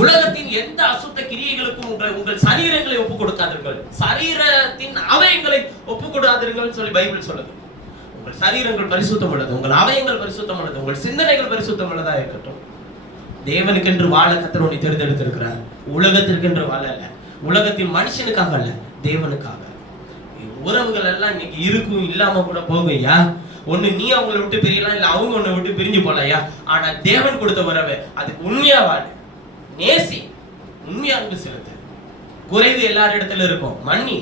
உலகத்தின் எந்த அசுத்த கிரியைகளுக்கும் உங்கள் சரீரங்களை ஒப்புக் கொடுக்காதீர்கள். சரீரத்தின் அவயங்களை ஒப்புக் கொடுக்காதீர்கள் சொல்லி பைபிள் சொல்லுது. உங்கள் சரீரங்கள் பரிசுத்தம் உள்ளது, உங்கள் அவயங்கள் பரிசுத்தம் உள்ளது, உங்கள் சிந்தனைகள் பரிசுத்தம் உள்ளதா இருக்கட்டும். தேவனுக்கென்று வாழ கர்த்தர் உன்னை தேர்ந்தெடுத்திருக்கிறார். உலகத்திற்கென்று வாழ அல்ல, உலகத்தின் மனுஷனுக்காக அல்ல, தேவனுக்காக. உறவுகள் எல்லாம் இன்னைக்கு இருக்கும், இல்லாம கூட போகையா. ஒண்ணு நீ அவங்களை விட்டு பிரியலாம், இல்ல அவங்க உன்னை விட்டு பிரிஞ்சு போலையா. ஆனா தேவன் கொடுத்த உறவு அதுக்கு உண்மையா வாழு, நேசி, உண்மையா அன்பு செலுத்து. குறைவு எல்லார் இடத்துல இருக்கும், மன்னி,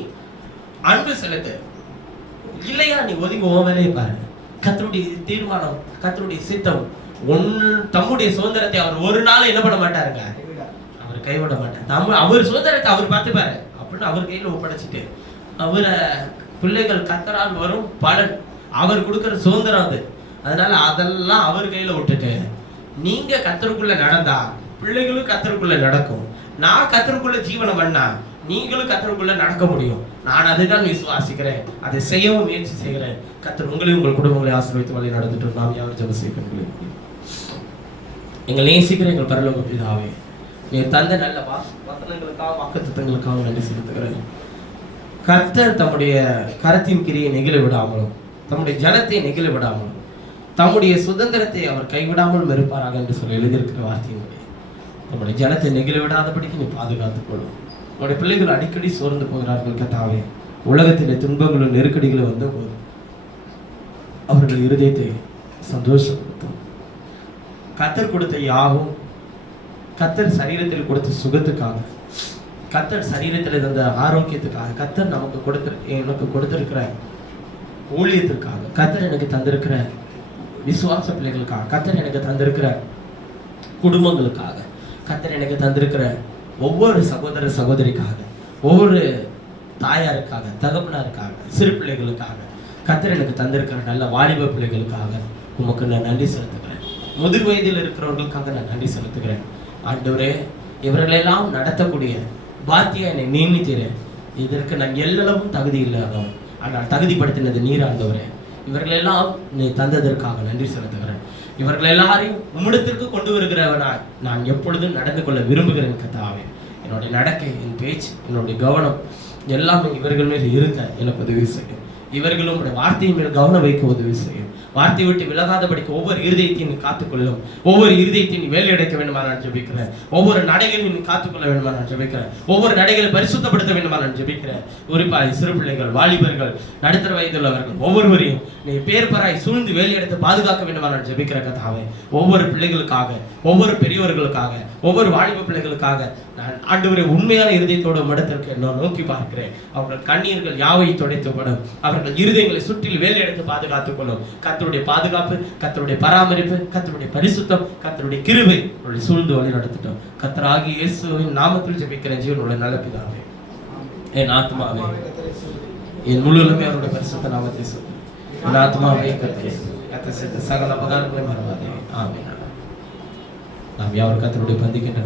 அன்பு செலுத்து. இல்லையா நீ ஒதுங்கி உன் வேலையை பாரு. கர்த்தருடைய தீர்மானம், கர்த்தருடைய சித்தம். தம்முடைய சுதந்திரத்தை அவர் ஒரு நாளும் என்ன பண்ண மாட்டாருங்க, அவர் கைவிட மாட்டார். அவர் சுதந்திரத்தை அவர் பார்த்துப்பாரு அப்படின்னு அவர் கையில ஒப்படைச்சிட்டு, அவரை பிள்ளைகள் கர்த்தரால் வரும் பலன், அவர் கொடுக்கிற சுதந்திரம் அது. அதனால அதெல்லாம் அவர் கையில விட்டுட்டு நீங்க கர்த்தருக்குள்ள நடந்தா பிள்ளைகளும் கர்த்தருக்குள்ள நடக்கும். நான் கர்த்தருக்குள்ள ஜீவனம் பண்ணா நீங்களும் கர்த்தருக்குள்ள நடக்க முடியும். நான் அதுதான் விசுவாசிக்கிறேன், அதை செய்யவும் முயற்சி செய்கிறேன். கர்த்தர் உங்களையும் உங்கள் குடும்பங்களை ஆசீர்வதித்து வழி நடந்துட்டு நாம் யாரும் ஜெபம் செய்கிறோம். எங்கள் நேசிக்கிற எங்கள் பரலோக பிதாவே, நீ தந்த நல்ல வசனங்களுக்காக வாக்குத்தத்தங்களுக்காக நன்றி செலுத்துகிறேன். கர்த்தர் தம்முடைய கரத்தின் கிரியை நெகிழ விடாமலும், தம்முடைய ஜனத்தை நெகிழ விடாமலும், தம்முடைய சுதந்திரத்தை அவர் கைவிடாமல் மறுப்பாராக என்று சொல்லி எழுதியிருக்கிற வார்த்தையினுடைய நம்முடைய ஜனத்தை நெகிழ விடாதபடிக்கு நீ பாதுகாத்துக் கொள்ளும். உங்களுடைய பிள்ளைகள் அடிக்கடி சோர்ந்து போகிறார்கள் கர்த்தாவே. உலகத்திலே துன்பங்களும் நெருக்கடிகளும் வந்த போது அவர்கள் இருதயத்தை சந்தோஷப்படுத்தும். கர்த்தர் கொடுத்த யாவும் கர்த்தர் சரீரத்தில் கொடுத்த சுகத்துக்காக, கர்த்தர் சரீரத்தில் இருந்த ஆரோக்கியத்துக்காக, கர்த்தர் எனக்கு கொடுத்திருக்கிற ஊழியத்திற்காக, கர்த்தர் எனக்கு தந்திருக்கிற விசுவாச பிள்ளைகளுக்காக, கர்த்தர் எனக்கு தந்திருக்கிற குடும்பங்களுக்காக, கர்த்தர் எனக்கு தந்திருக்கிற ஒவ்வொரு சகோதர சகோதரிக்காக, ஒவ்வொரு தாயாருக்காக, தகப்பனாருக்காக, சிறு பிள்ளைகளுக்காக, கர்த்தர் எனக்கு தந்திருக்கிற நல்ல வாலிப பிள்ளைகளுக்காக உமக்கு நான் நன்றி செலுத்துகிறேன். முதிர் வயதில் இருக்கிறவர்களுக்காக நான் நன்றி செலுத்துகிறேன். ஆண்டவரே, இவர்களெல்லாம் நடத்தக்கூடிய பாத்தியா என்னை நியமித்தீரே. இதற்கு நான் எல்லளவும் தகுதி இல்லாதவன், ஆனால் தகுதிப்படுத்தினது நீர் ஆண்டவரே. இவர்களெல்லாம் நீ தந்ததற்காக நன்றி செலுத்துகிறேன். இவர்கள் எல்லாரையும் உம்மிடத்திற்கு கொண்டு வருகிறவனாய் நான் எப்பொழுதும் நடந்து கொள்ள விரும்புகிறேன் கர்த்தாவே. என்னுடைய நடக்கை, என் பேச்சு, என்னுடைய கவனம் எல்லாமே இவர்கள் மேல் இருக்க எனக்கு உதவி செய்யும். இவர்களும் வார்த்தையின் மேல் கவனம் வைக்க உதவி செய்யும். வார்த்தை விட்டு விலகாதபடிக்கு ஒவ்வொரு இருதயத்தையும் காத்துக்கொள்ளும். ஒவ்வொரு இருதயத்தையும் வேலை அடைக்க வேண்டுமா நான் ஜெபிக்கிறேன். ஒவ்வொரு நடைகளையும் காத்துக்கொள்ள வேண்டுமா நான் ஜெபிக்கிறேன். ஒவ்வொரு நடைகளை பரிசுத்தப்படுத்த வேண்டுமா நான் ஜெபிக்கிறேன். குறிப்பாக சிறு பிள்ளைகள், வாலிபர்கள், நடுத்தர வயதுள்ளவர்கள் ஒவ்வொருவரையும் நீ பேர் பராய் சூழ்ந்து வேலையெடுத்து பாதுகாக்க வேண்டுமா நான் ஜெபிக்கிறேன் கர்த்தாவே. ஒவ்வொரு பிள்ளைகளுக்காக, ஒவ்வொரு பெரியவர்களுக்காக, ஒவ்வொரு வாலிப பிள்ளைகளுக்காக நான் ஆண்டவரே உண்மையான இருதயத்தோடு மடத்திற்கு நான் நோக்கி பார்க்கிறேன். அவர்கள் கண்ணீர்கள் யாவை துடைத்துப்படும். அவர்கள் இருதயங்களை சுற்றில் வேலையெடுத்து பாதுகாத்துக் கொள்ளும். கர்த்தருடைய பாதுகாப்பு, கர்த்தருடைய பராமரிப்பு, கர்த்தருடைய பரிசுத்தம், கர்த்தருடைய கிருபை அவர்களை சூழ்ந்து வழி நடத்தட்டும். கர்த்தராகிய இயேசுவின் நாமத்தில் ஜெபிக்கிறேன் ஜீவனுள்ள நல்ல பிதாவே. என் ஆத்மாவே என் முழுவதுமே அவருடைய பரிசுத்த நாமத்தை சொல்லு. என் ஆத்மாவே கர்த்தர் செய்த சகல உபகாரங்களை மறவாதே. ஆமென். நாம் யாவர் கர்த்தருடைய பந்திக்கின்ற